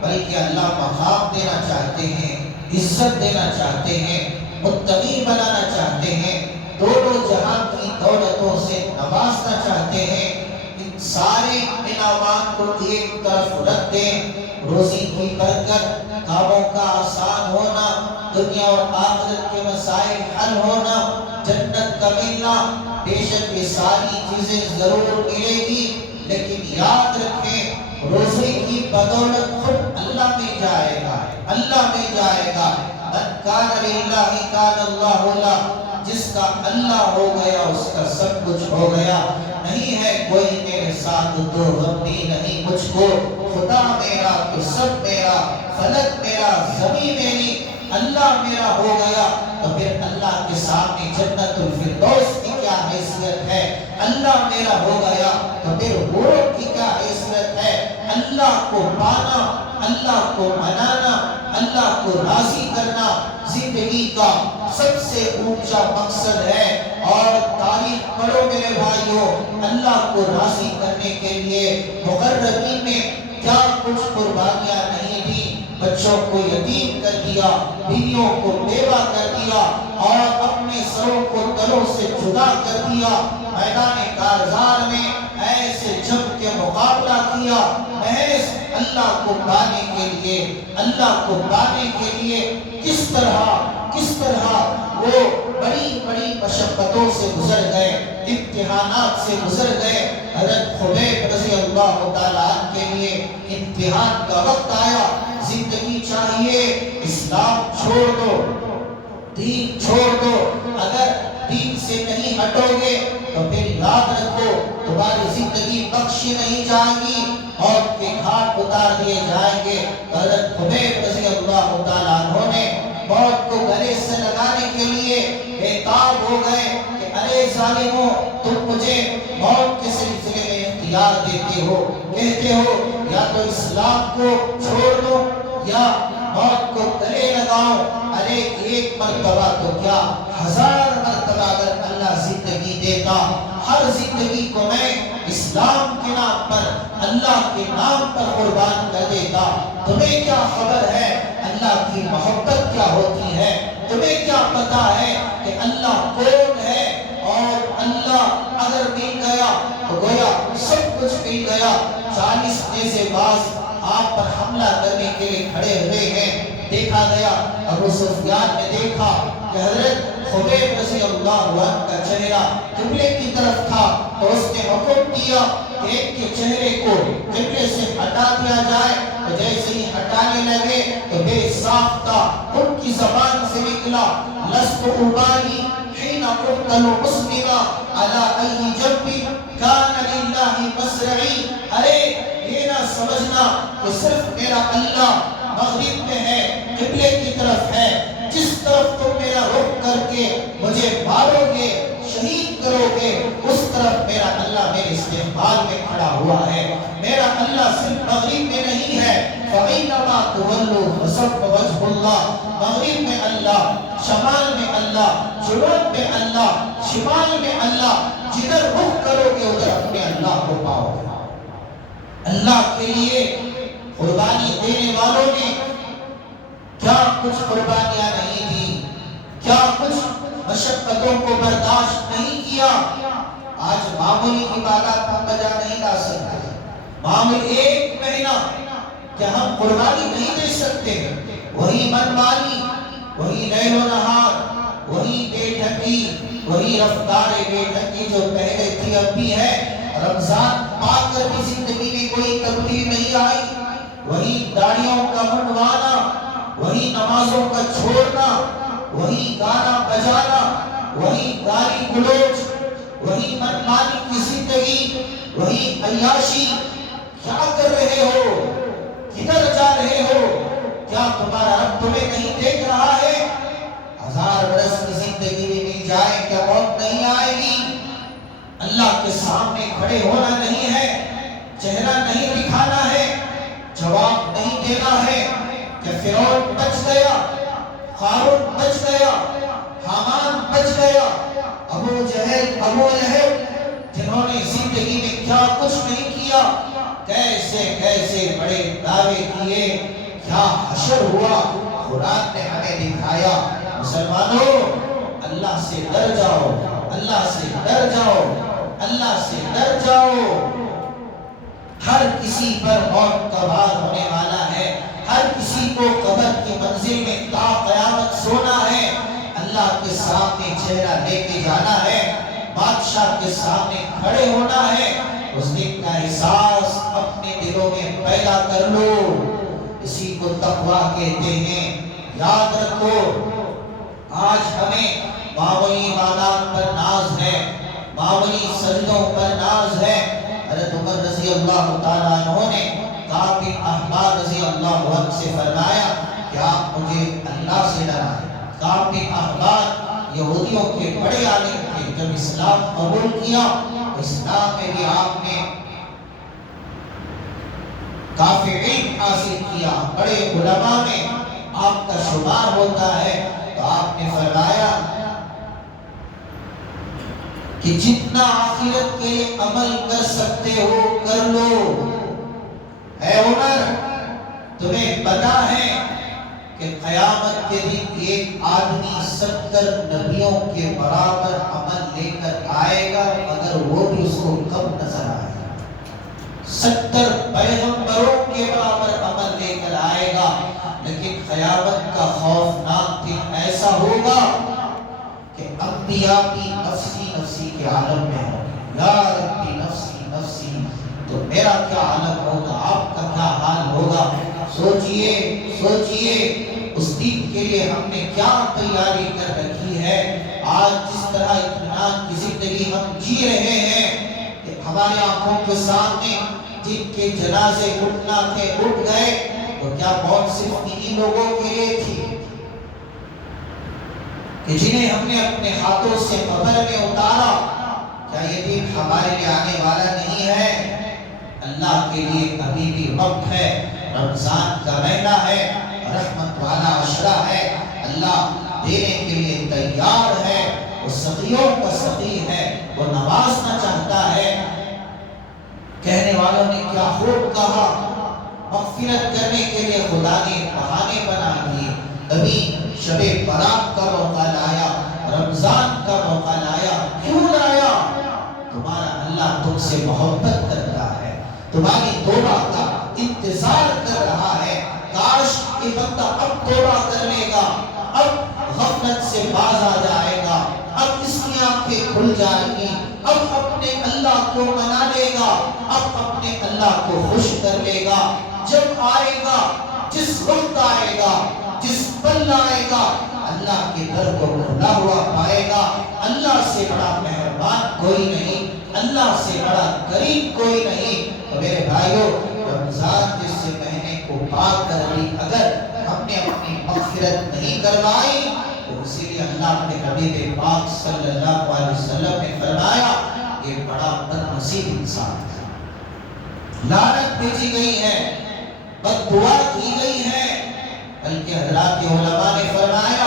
بلکہ اللہ مقام دینا چاہتے ہیں، عزت دینا چاہتے ہیں، متقی بنانا چاہتے ہیں، دونوں جہاں کی دولتوں سے نوازنا چاہتے ہیں۔ ان سارے انعامات کو ایک طرف رکھ دیں، روزی کی برکت، کاموں کا آسان ہونا، دنیا اور آخرت کے مسائل حل ہونا، جنت کا ملنا، بے شک یہ ساری چیزیں ضرور ملے گی، لیکن یاد رکھیں روزے کی بدولت خود اللہ میں جائے گا، اللہ میں جائے گا۔ من کان للہ کان اللہ لہ، جس کا اللہ ہو گیا اس کا سب کچھ ہو گیا۔ نہیں ہے کوئی میرے ساتھ تو غمی نہیں مجھ کو، خدا میرا تو سب میرا، فلک میرا زمین میری، اللہ میرا ہو گیا تو پھر اللہ کے سامنے جنت الفردوس کی کیا حیثیت ہے؟ اللہ میرا ہو گیا تو پھر حوروں کی کیا حیثیت ہے؟ اللہ کو پانا، اللہ کو منانا، اللہ کو راضی کرنا زندگی کا سب سے اونچا مقصد ہے۔ اور تاریخ پڑھو میرے بھائیوں، اللہ کو راضی کرنے کے لیے مقربین نے کیا کچھ قربانیاں نہیں دی، بچوں کو یتیم کر دیا، بیویوں کو بیوہ کر دیا، اور اپنے سروں کو تلوں سے جدا کر دیا، میدان کارزار میں ایسے جم کے مقابلہ کیا، محض اللہ کو پانے کے لیے، اللہ کو پانے کے لیے کس طرح وہ بڑی بڑی مشقتوں سے گزر گئے، امتحانات سے گزر گئے۔ حضرت خبیب رضی اللہ تعالیٰ عنہ کے لیے امتحان کا وقت آیا، زندگی چاہیے، اسلام چھوڑ دو، دین چھوڑ دو، اگر دین سے نہیں ہٹو گے تو پھر یاد رکھو تمہاری زندگی بخشی نہیں جائے گی، موت کے گھاٹ اتار دیے جائیں گے۔ حضرت خبیب رضی اللہ تعالیٰ عنہ نے موت کو گلے سے لگانے کے لیے بےتاب ہو گئے کہ ارے ظالموں، تم مجھے موت کے سلسلے میں اختیار دیتے ہو، کہتے ہو یا تو اسلام کو چھوڑ دو یا موت کو گلے لگاؤ۔ ارے ایک مرتبہ تو کیا 1000 مرتبہ اگر اللہ زندگی دیتا، ہر زندگی کو میں اسلام کے نام پر، اللہ کے نام پر قربان کر دیتا۔ تمہیں کیا خبر ہے اللہ کی محبت کیا ہوتی ہے؟ تمہیں کیا پتا ہے کہ اللہ کون ہے؟ اور اللہ اگر مل گیا تو گویا سب کچھ مل گیا۔ 40 نیزے باز آپ پر حملہ کرنے کے لیے کھڑے ہوئے ہیں، دیکھا گیا، ابو سفیان نے دیکھا کہ حضرت خبیب رضی اللہ عنہ کا چہرہ قبلے کی طرف تھا تو اس نے حکم دیا کہ ایک کے چہرے کو قبلے سے ہٹا دیا جائے، تو جیسے ہی ہٹانے لگے تو بے ساختہ ان کی زبان سے نکلا لست ابالی حین اقتل مسلما علی ای جنب کان للہ مسرعی۔ ارے یہ نہ سمجھنا کہ صرف میرا اللہ مغرب میں ہے، قبلے کی طرف ہے، جس طرف تم میرا رخ کر کے مجھے مارو گے، شہید کرو گے، اس طرف میرا اللہ میرے استقبال میں کھڑا ہوا ہے۔ میرا اللہ صرف مغرب میں نہیں ہے، فَإِنَّمَا تُوَلُّوا فَثَمَّ وَجْهُ اللَّهِ، مغرب میں اللہ، شمال میں اللہ، جنوب میں اللہ، شمال میں اللہ، جدھر رخ کرو گے ادھر اپنے اللہ کو پاؤ گے۔ اللہ کے لیے قربانی دینے والوں نے کیا کچھ قربانیاں نہیں دی، کیا کچھ مشقتوں کو برداشت نہیں کیا۔ آج معمولی عبادات ہم بجا نہیں لا سکتے، معمولی 1 مہینہ کہ ہم قربانی نہیں دے سکتے، وہی من مانی، وہی لیل و نہار، وہی بے ڈھکی، وہی رفتار بے ڈھکی جو پہلے تھی اب بھی ہے۔ رمضان پا کر بھی زندگی میں کوئی تبدیلی نہیں آئی، وہی داڑھیوں کا منڈوانا، وہی نمازوں کا چھوڑنا، وہی گانا بجانا، وہی گالی گلوچ، وہی منمانی کی زندگی، وہی عیاشی۔ کیا کر رہے ہو؟ کدھر جا رہے ہو؟ کیا تمہارا رب تمہیں نہیں دیکھ رہا ہے؟ 1000 برس کی زندگی میں نہیں جائے کیا موت نہیں آئے گی؟ اللہ کے سامنے کھڑے ہونا نہیں ہے، چہرہ نہیں دکھانا ہے، جواب نہیں دینا ہے کہ فرعون بچ گیا، قارون بچ گیا، حامان بچ گیا، ابو جہل، ابو لہب، جنہوں نے زندگی میں کیا کچھ نہیں کیا، کیسے کیسے بڑے دعوے کیے، کیا حشر ہوا، قرآن نے ہمیں دکھایا۔ مسلمانوں، اللہ سے ڈر جاؤ، اللہ سے ڈر جاؤ، اللہ سے ڈر جاؤ۔ ہر کسی پر موت کا وعد ہونے والا ہے، ہر کسی کو قبر کی منزل میں تا قیامت سونا ہے، اللہ کے سامنے چہرہ لے کے جانا ہے، بادشاہ کے سامنے کھڑے ہونا ہے۔ اس دن کا احساس اپنے دلوں میں پیدا کر لو، اسی کو تقویٰ کہتے ہیں۔ یاد رکھو آج ہمیں باولی عبادات پر ناز ہے، باولی سجدوں پر ناز ہے۔ حضرت عمر رضی اللہ تعالیٰ عنہ نے کعب بن احبار رضی اللہ عنہ سے فرمایا کہ آپ مجھے اللہ سے ڈرائیں۔ کعب بن احبار یہودیوں کے بڑے عالم تھے، جب اسلام قبول کیا اسلام میں بھی آپ نے کافی علم حاصل کیا، بڑے علماء میں آپ کا شمار ہوتا ہے۔ تو آپ نے فرمایا کہ جتنا آخرت کے لیے عمل کر سکتے ہو کر لو۔ اے عمر تمہیں پتا ہے کہ قیامت کے دن ایک آدمی 70 نبیوں کے برابر عمل لے کر آئے گا، مگر وہ بھی اس کو کم نظر آئے گا۔ 70 پیغمبروں کے برابر عمل لے کر آئے گا، لیکن قیامت کا خوفناک دن ایسا ہوگا کہ انبیاء بھی نفسی نفسی کے عالم میں ہوں گے۔ یا ربی نفسی نفسی، تو میرا کیا عالم ہوگا، آپ کا کیا حال ہوگا؟ سوچئے سوچئے اس دن کے لیے ہم نے کیا تیاری کر رکھی ہے۔ آج جس طرح اطمینان کی زندگی ہم جی رہے ہیں کہ ہماری آنکھوں کے سامنے جن کے جنازے اٹھنا تھے اٹھ گئے، وہ کیا موت صرف انہی لوگوں کے لیے تھی کہ جنہیں ہم نے اپنے ہاتھوں سے قبر میں اتارا؟ کیا یہ دن ہمارے لیے آنے والا نہیں ہے؟ اللہ کے لیے ابھی بھی وقت ہے، رمضان کا مہینہ ہے، رحمت والا عشرہ ہے، اللہ دینے کے لیے تیار ہے، وہ سخیوں کا سخی ہے، وہ نوازنا چاہتا ہے۔ کہنے والوں نے کیا خوب کہا، مغفرت کرنے کے لیے خدا نے بہانے بنا دیے۔ ابھی شب برات کا موقع لایا، رمضان کا موقع لایا، کیوں لایا؟ تمہارا اللہ تم سے محبت کرتا ہے، تمہاری توبہ کا انتظار کر رہا ہے۔ کاش یہ بندہ اب توبہ کر لے گا، اب غفلت سے باز آ جائے گا، اب اس کی آنکھیں کھل جائیں گی، اب اپنے اللہ کو منا لے گا، اب اپنے اللہ کو خوش کر لے گا۔ جب آئے گا، جس وقت آئے گا، جس پل آئے گا، اللہ کے در کو کھلا ہوا پائے گا۔ اللہ سے بڑا مہربان کوئی نہیں، اللہ سے بڑا کریم کوئی نہیں۔ تو میرے بھائیوں، رمضان جس مہینے کو پاک کر لی، اگر ہم نے اپنی مغفرت نہیں کروائی تو اسی لیے اللہ کے حبیب پاک صلی اللہ علیہ وسلم نے فرمایا یہ بڑا بد نصیب انسان ہے، لعنت بھیجی گئی ہے، بد دعا کی گئی ہے۔ بلکہ حضرات علماء نے فرمایا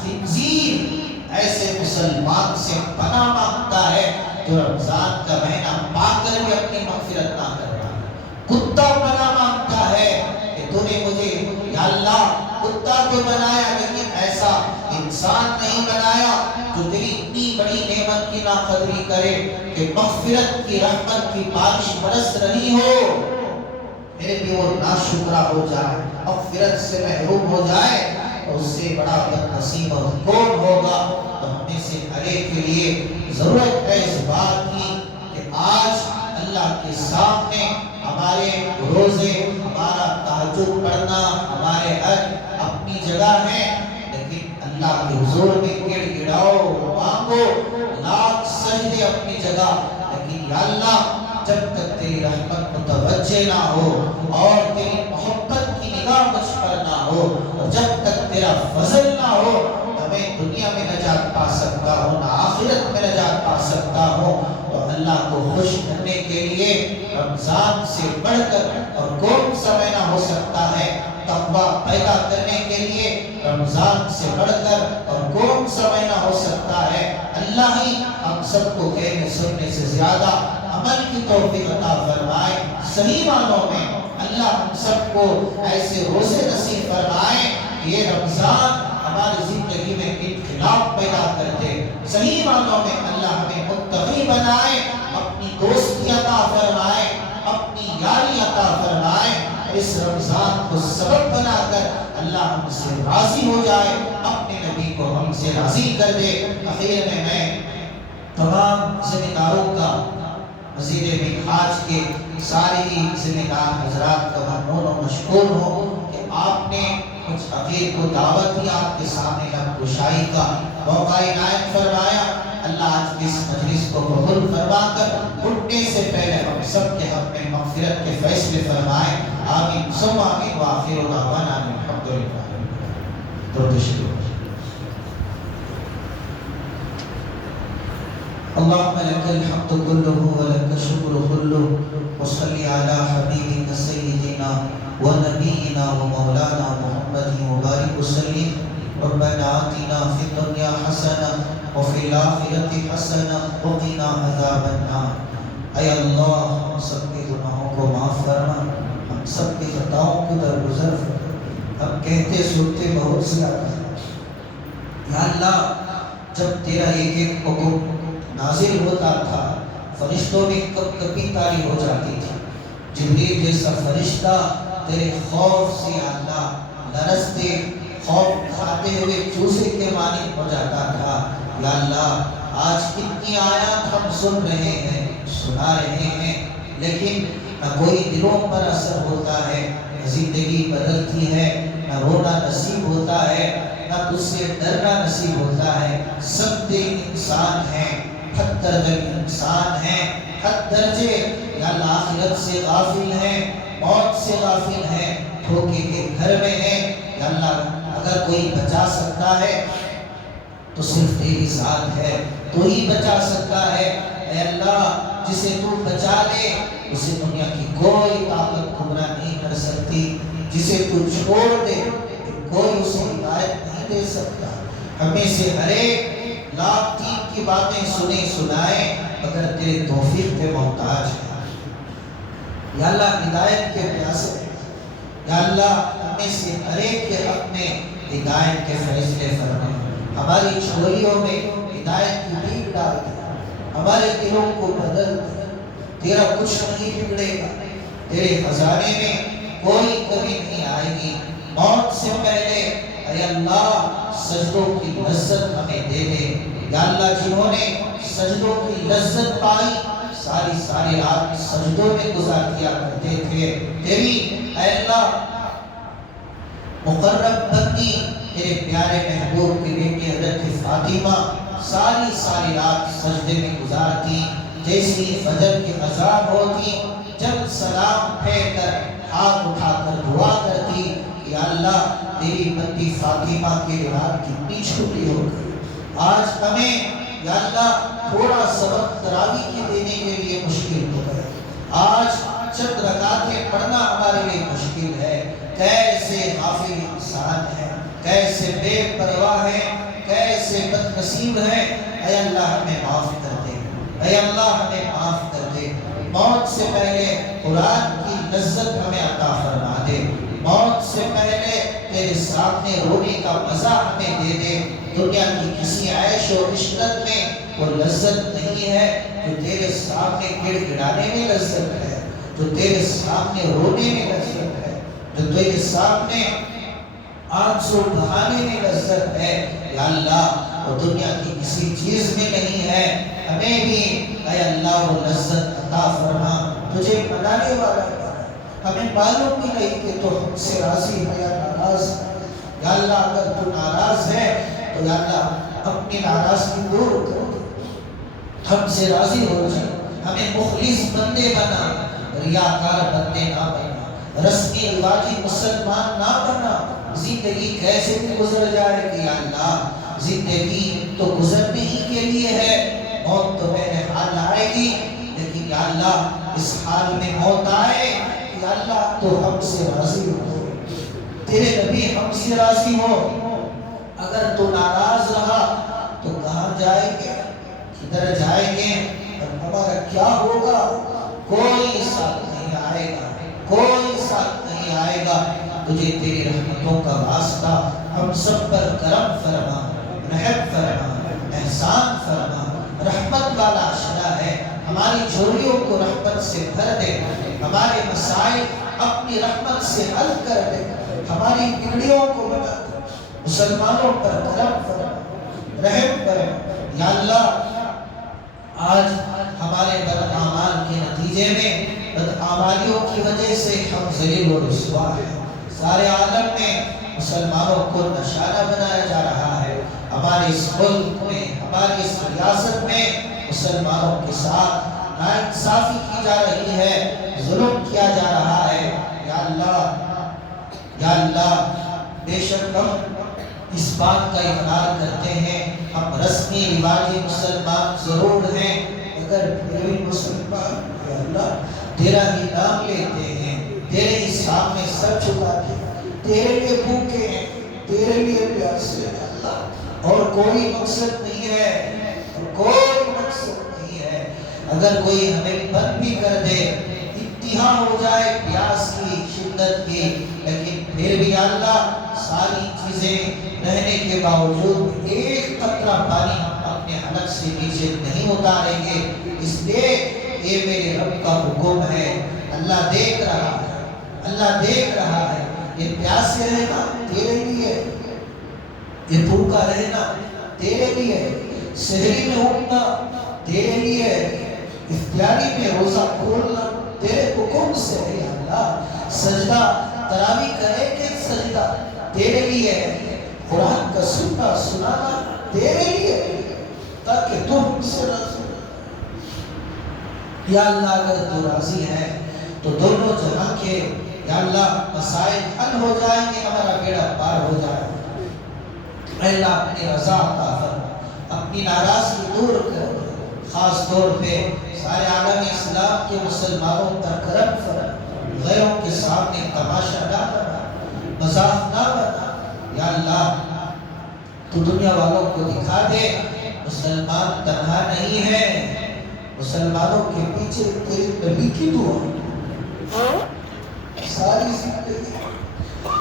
خنزیر ایسے مسلمان سے پناہ مانگتا ہے جو رمضان کا مہینہ پا کر بھی اپنی مغفرت نہ کر رہا ہے۔ کتا پناہ مانگتا ہے کہ تو نے مجھے یا اللہ کتا تو بنایا لیکن ایسا انسان نہیں بنایا جو تیری اتنی بڑی نعمت کی ناقدری کرے کہ مغفرت کی رحمت کی بارش برس رہی ہو، میرے بھی وہ ناشکرہ ہو جائے، مغفرت سے محروم ہو جائے، تو اس سے بڑا بد نصیب اور کون ہوگا؟ تو ہمیں سے ہر ایک کے لیے ضرورت ہے اس بات کی کہ آج اللہ کے سامنے ہمارے روزے، ہمارا تہجد پڑھنا، ہمارے حج اپنی جگہ ہے، لیکن اللہ کے حضور میں گڑ گڑاؤ مانگو، لاکھ سجدے اپنی جگہ، لیکن یا اللہ جب تک تیری رحمت متوجہ نہ ہو اور تیری محبت کی نگاہ مجھ پر نہ ہو اور جب تک تیرا فضل نہ ہو، میں دنیا میں نجات پا سکتا ہوں نہ آخرت میں نجات پا سکتا ہوں۔ تو اللہ کو خوش کرنے کے لیے رمضان سے بڑھ کر اور کون سا مہینہ ہو سکتا ہے؟ تقویٰ پیدا کرنے کے لیے رمضان سے بڑھ کر اور کون سا مہینہ ہو سکتا ہے؟ اللہ ہی ہم سب کو کہنے سننے سے زیادہ عمل کی توفیق عطا فرمائے۔ صحیح معنوں میں اللہ ہم سب کو ایسے روزے نصیب فرمائے کہ یہ رمضان ہماری زندگی میں انقلاب پیدا کر دے۔ صحیح معنوں میں اللہ ہمیں متقی بنائے، اپنی دوستی عطا فرمائے، اپنی یاری عطا فرمائے، اس رمضان کو سبب بنا کر اللہ ہم سے راضی ہو جائے، اپنے نبی کو ہم سے راضی کر دے۔ اخیر میں تمام ذمہ داروں کا مزید مخراج کے سارے ہی ذمہ دار حضرات کا ممنون و مشکور ہوں کہ آپ نے کچھ حقیق کو دعوت دی آپ کے سامنے لب گشائی کا موقع عنایت فرمایا۔ اللہ آج اس مجلس کو قبول فرما کر اٹھنے سے پہلے ہم سب کے حق میں مغفرت کے فیصلے فرمائے، آمین ثم آمین وآخر دعوانا الحمدللہ۔ درود شریف۔ اللهم لك الحمد كله ولك الشكر كله وصل على حبيبك سيدنا ونبينا ومولانا محمد وبارك وسلم۔ ربنا آتنا في الدنيا حسنة وفي الآخرة حسنة وقنا عذاب النار۔ اے اللہ ہم سب کے گناہوں کو معاف فرما، ہم سب کی خطاؤں کو درگزر فرما، ہم کہتے سنتے بہت زیادہ ہیں۔ یا اللہ جب تیرا ایک ایک حکم نازل ہوتا تھا فرشتوں میں کب کبھی تاری ہو جاتی تھی، جبریل جیسا فرشتہ تیرے خوف سے اللہ لرزتے، خوف کھاتے ہوئے چوسے کے مانی ہو جاتا تھا۔ یا اللہ آج کتنی آیات ہم سن رہے ہیں، سنا رہے ہیں، لیکن نہ کوئی دلوں پر اثر ہوتا ہے، نہ زندگی بدلتی ہے، نہ رونا نصیب ہوتا ہے، نہ تجھ سے ڈرنا نصیب ہوتا ہے۔ سب دل انسان ہیں، حد درجہ انسان ہیں، حد درجے یا اللہ آخرت سے غافل ہیں، موت سے غافل ہیں، دھوکے کے گھر میں ہیں۔ یا اللہ اگر کوئی بچا سکتا ہے تو صرف تیری ذات ہے، تو ہی بچا سکتا ہے۔ اے اللہ جسے تو بچا لے اسے دنیا کی کوئی طاقت گمراہ نہیں کر سکتی، جسے تو چھوڑ دے کوئی اسے ہدایت نہیں دے سکتا۔ ہمیں سے ہر ایک لاکھ دین کی باتیں سنے سنائے مگر تیرے توفیق پہ محتاج ہے۔ یا اللہ ہدایت کے پیاسے، یا اللہ ہمیں سے ہر ایک کے حق میں ہدایت کے فیصلے فرما، ہماری جھولیوں میں ہدایت کی بیج ڈال دے، ہمارے دلوں کو بدل دے۔ تیرا کچھ نہیں بگڑے گا، تیرے خزانے میں کوئی کمی نہیں آئے گی۔ موت سے پہلے اے اللہ سجدوں کی لذت ہمیں دے دے۔ یا اللہ جنہوں نے سجدوں کی لذت پائی ساری رات سجدوں میں گزار دیا کرتے تھے، تیری اے اللہ مقرب بندی تیرے پیارے محبوب کی بیٹی حضرت فاطمہ ساری رات سجدے میں گزارتی، جیسی فجر کی اذان ہوتی جب سلام پھیر کر ہاتھ اٹھا کر دعا کرتی، یا اللہ تیری بندی فاطمہ کی رات کتنی چھوٹی ہو گئی۔ آج ہمیں یا اللہ تھوڑا سبق تراویح کی دینے کے لیے مشکل ہو گئے، آج چند رکعتیں پڑھنا ہمارے لیے مشکل ہے۔ کیسے غافل انسان ہے، کیسے بے پرواہ ہے، کیسے بد نصیب ہے۔ اے اللہ ہمیں معاف کر دے، اے اللہ ہمیں معاف کر دے۔ موت سے پہلے قرآن کی لذت ہمیں عطا فرما دے، موت سے پہلے تیرے سامنے رونے کا مزہ ہمیں دے دے۔ دنیا کی کسی عیش و عشرت میں وہ لذت نہیں ہے جو تیرے سامنے گڑ گڑانے میں لذت ہے، جو تیرے سامنے رونے میں لذت ہے، جو تیرے سامنے آنسو بہانے میں لذت ہے۔ یا اللہ وہ دنیا کی کسی چیز میں نہیں ہے، ہمیں بھی اے اللہ وہ لذت عطا فرما۔ تجھے منانے والا ہمیں معلوم بھی نہیں کہ تو ہم سے راضی ہے یا ناراض ہے۔ یا اللہ اگر تو ناراض ہے تو یا اللہ اپنی ناراضگی دور کر دے، ہم سے راضی ہو جائے، ہمیں مخلص بندے بنا، ریاکار بندے نہ بنا، رسمی رواجی مسلمان نہ بنا۔ زندگی کیسے بھی گزر جائے گی یا اللہ، زندگی تو گزرنے ہی کے لیے ہے، موت تو میرے حال آئے گی، لیکن یا اللہ اس حال میں موت آئے یا اللہ تو ہم سے راضی ہو، تیرے نبی ہم سے راضی ہو۔ اگر تو ناراض رہا تو کہاں جائیں گے، کدھر جائیں گے، اور ہمارا کیا ہوگا؟ کوئی ساتھ نہیں آئے گا، کوئی ساتھ نہیں آئے گا۔ تجھے تیری رحمتوں کا واسطہ ہم سب پر کرم فرما، رحم فرما، احسان فرما۔ رحمت والا اشرا ہے، ہماری جھولیوں کو رحمت سے بھر دے، ہمارے مسائل اپنی رحمت سے حل کر دے، ہماری بگڑیوں کو بنا دے، مسلمانوں پر کرم فرما، رحم فرما۔ یا اللہ آج ہمارے بدعمال کے نتیجے میں بدعمالیوں کی وجہ سے ہم ذلیل و رسوا ہیں، سارے عالم میں مسلمانوں کو نشانہ بنایا جا رہا ہے. ہمارے اس ملک میں، ہماری اس ریاست میں مسلمانوں کے ساتھ ناانصافی کی جا رہی ہے، ظلم کیا جا رہا ہے. یا اللہ بے شک ہم اس بات کا اقرار کرتے ہیں، ہم رسمی رواجی مسلمان ضرور ہیں، مگر پھر بھی مسلمان یا اللہ تیرا ہی نام لیتے ہیں، تیرے ہی سامنے سر جھکاتے ہیں، تیرے لیے بھوکے ہیں، تیرے لیے پیاسے ہیں اللہ، اور کوئی مقصد نہیں ہے، کوئی مقصد نہیں ہے. اگر کوئی ہمیں بند بھی کر دے، انتہا ہو جائے پیاس کی، شدت کی، لیکن پھر بھی اللہ ساری چیزیں رہنے کے باوجود ایک قطرہ پانی اپنے حلق سے نیچے نہیں اتاریں گے. اس لیے یہ میرے رب کا حکم ہے. اللہ دیکھ رہا ہے، اللہ دیکھ رہا ہے. یہ پیاسے رہنا تیرے لیے، یہ بھوکا رہنا تیرے لیے، سحری میں اٹھنا تیرے لیے، افطاری میں روزہ کھولنا تیرے حکم سے ہے. اللہ سجدہ تراویح کرے کہ سجدہ تیرے لیے، قرآن کا سننا سنانا تیرے لیے، تاکہ تم ہم سے راضی ہو. یا اللہ اگر تو راضی ہے تو دونوں جہاں کے یا اللہ مسائل حل ہو جائیں گے، ہمارا بیڑا پار ہو جائے گا. اے اللہ اپنی رضا عطا فرما، اپنی ناراضگی دور کر، خاص طور پہ سارے عالم اسلام کے مسلمانوں پر کرم فرما، غیروں کے سامنے تماشا نہ بنا، مذاق نہ بنا. یا اللہ تو دنیا والوں کو دکھا دے مسلمان تنہا نہیں ہے، مسلمانوں کے پیچھے تیرے نبی کی دعا، ساری زندگی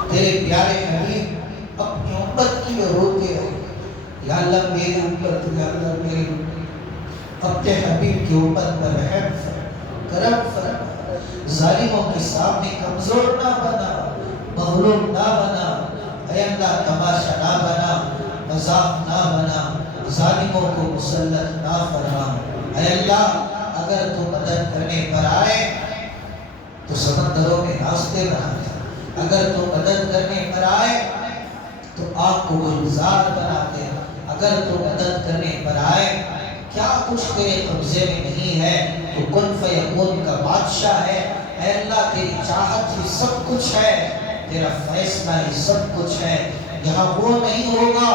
تیرے پیارے حبیب اپنی امت کی روتے رہے. یا اللہ میری امت، یا اللہ میری اپنے حبیب کی امت پر رحم فرما، کرم فرما، ظالموں کے سامنے کمزور نہ بنا، مغلوب نہ بنا. اے اللہ تماشا نہ بنا، مذاق نہ بنا، ظالموں کو مسلط نہ فرما. اے اللہ اگر تو مدد کرنے پر آئے تو سمندروں میں راستے بنا دے، اگر تو مدد کرنے پر آئے تو آگ کو گلزار بنا دے، اگر تو مدد کرنے پر آئے کیا کچھ تیرے قبضے میں نہیں ہے، تو کن فیکون کا بادشاہ ہے. اے اللہ تیری چاہت ہی سب کچھ ہے، تیرا فیصلہ ہی سب کچھ ہے. یہاں وہ نہیں ہوگا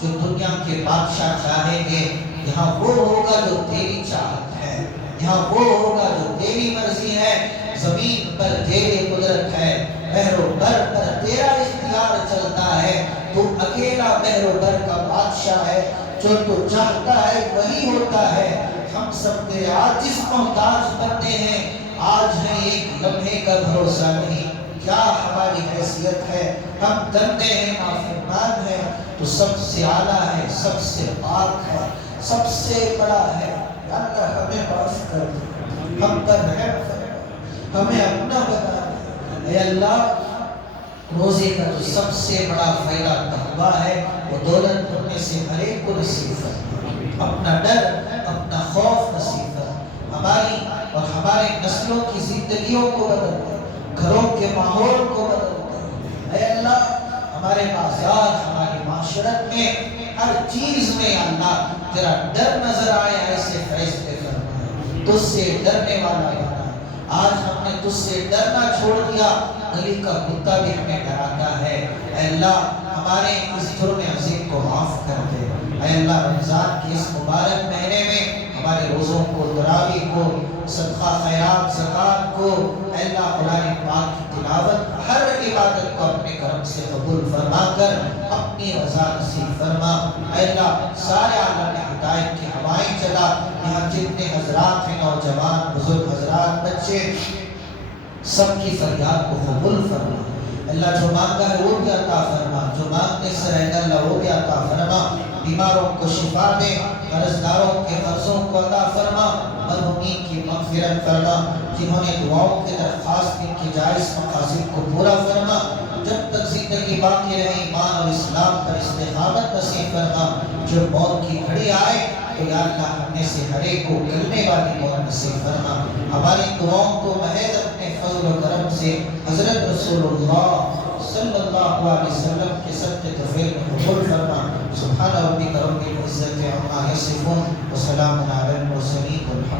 جو دنیا کے بادشاہ چاہیں گے، یہاں وہ ہوگا جو تیری چاہت ہے، یہاں وہ ہوگا جو تیری مرضی ہے. زمین پر تیری قدرت ہے، بحر و بر پر تیرا اختیار چلتا ہے. تو اکیلا بحر و بر کا بادشاہ ہے، جو تو چاہتا ہے وہی ہوتا ہے. ہم سب تیرے عاجز محتاج بنتے ہیں، آج ہے ایک لمحے کا بھروسہ نہیں. کیا ہماری حیثیت ہے، ہم گندے ہیں، نافرمان ہیں. تو سب سے اعلیٰ ہے، سب سے پاک ہے، سب سے بڑا ہے. یا اللہ ہمیں معاف کر دے، ہم پر رحم فرما، ہمیں اپنا بنا دے. اے اللہ روزے کا جو سب سے بڑا فائدہ تقویٰ ہے، وہ دولت ہونے سے ہر ایک کو نصیب فرما، اپنا ڈر، اپنا خوف نصیب فرما. ہماری اور ہمارے نسلوں کی زندگیوں کو بدل دے، گھروں کے ماحول کو بدل دے. اے اللہ ہمارے بازار، ہماری معاشرت میں، ہر چیز میں اللہ تیرا ڈر نظر آئے، ایسے فیصلے فرما. تجھ سے ڈرنے والا بنا. آج ہم نے تجھ سے ڈرنا چھوڑ دیا، گلی کا کتا بھی ہمیں ڈراتا ہے. اے اللہ ہمارے اس جرم عظیم کو معاف کر دے. اے اللہ رمضان کے اس مبارک مہینے میں ہمارے روزوں کو، تراویح کو، صدقہ خیرات، زکوٰۃ کو، اے اللہ قرآن پاک کی تلاوت، ہر عبادت کو اپنے کرم سے قبول فرما کر اپنی رضا نصیب فرما. اے اللہ سارے عالم ہدایت کی ہوائیں چلا. یہاں جتنے حضرات ہیں، نوجوان، بزرگ حضرات، بچے، سب کی فریاد کو قبول فرما. اللہ جو مانگا ہے وہ بھی عطا فرما، جو مانگنے سے رہ گا اللہ وہ بھی عطا فرما. بیماروں کو شفا دے، قرضداروں کے قرضوں کو عطا فرما، مرحومین کی مغفرت فرما. جنہوں نے دعاؤں کی درخواست کی جائز مقاصد کو پورا فرما. جب تک زندگی باقی رہے ایمان اور اسلام پر استقامت نصیب فرما. جو موت کی گھڑی آئے تو یا اللہ ہم میں سے ہر ایک کو کلمے والی موت نصیب فرما. ہماری دعاؤں کو محض اپنے فضل و کرم سے حضرت رسول اللہ صلی اللہ علیہ وسلم کے صدقے طفیل میں قبول فرما. سبحان ربک رب العزت عما یصفون وسلام علی المرسلین والحمد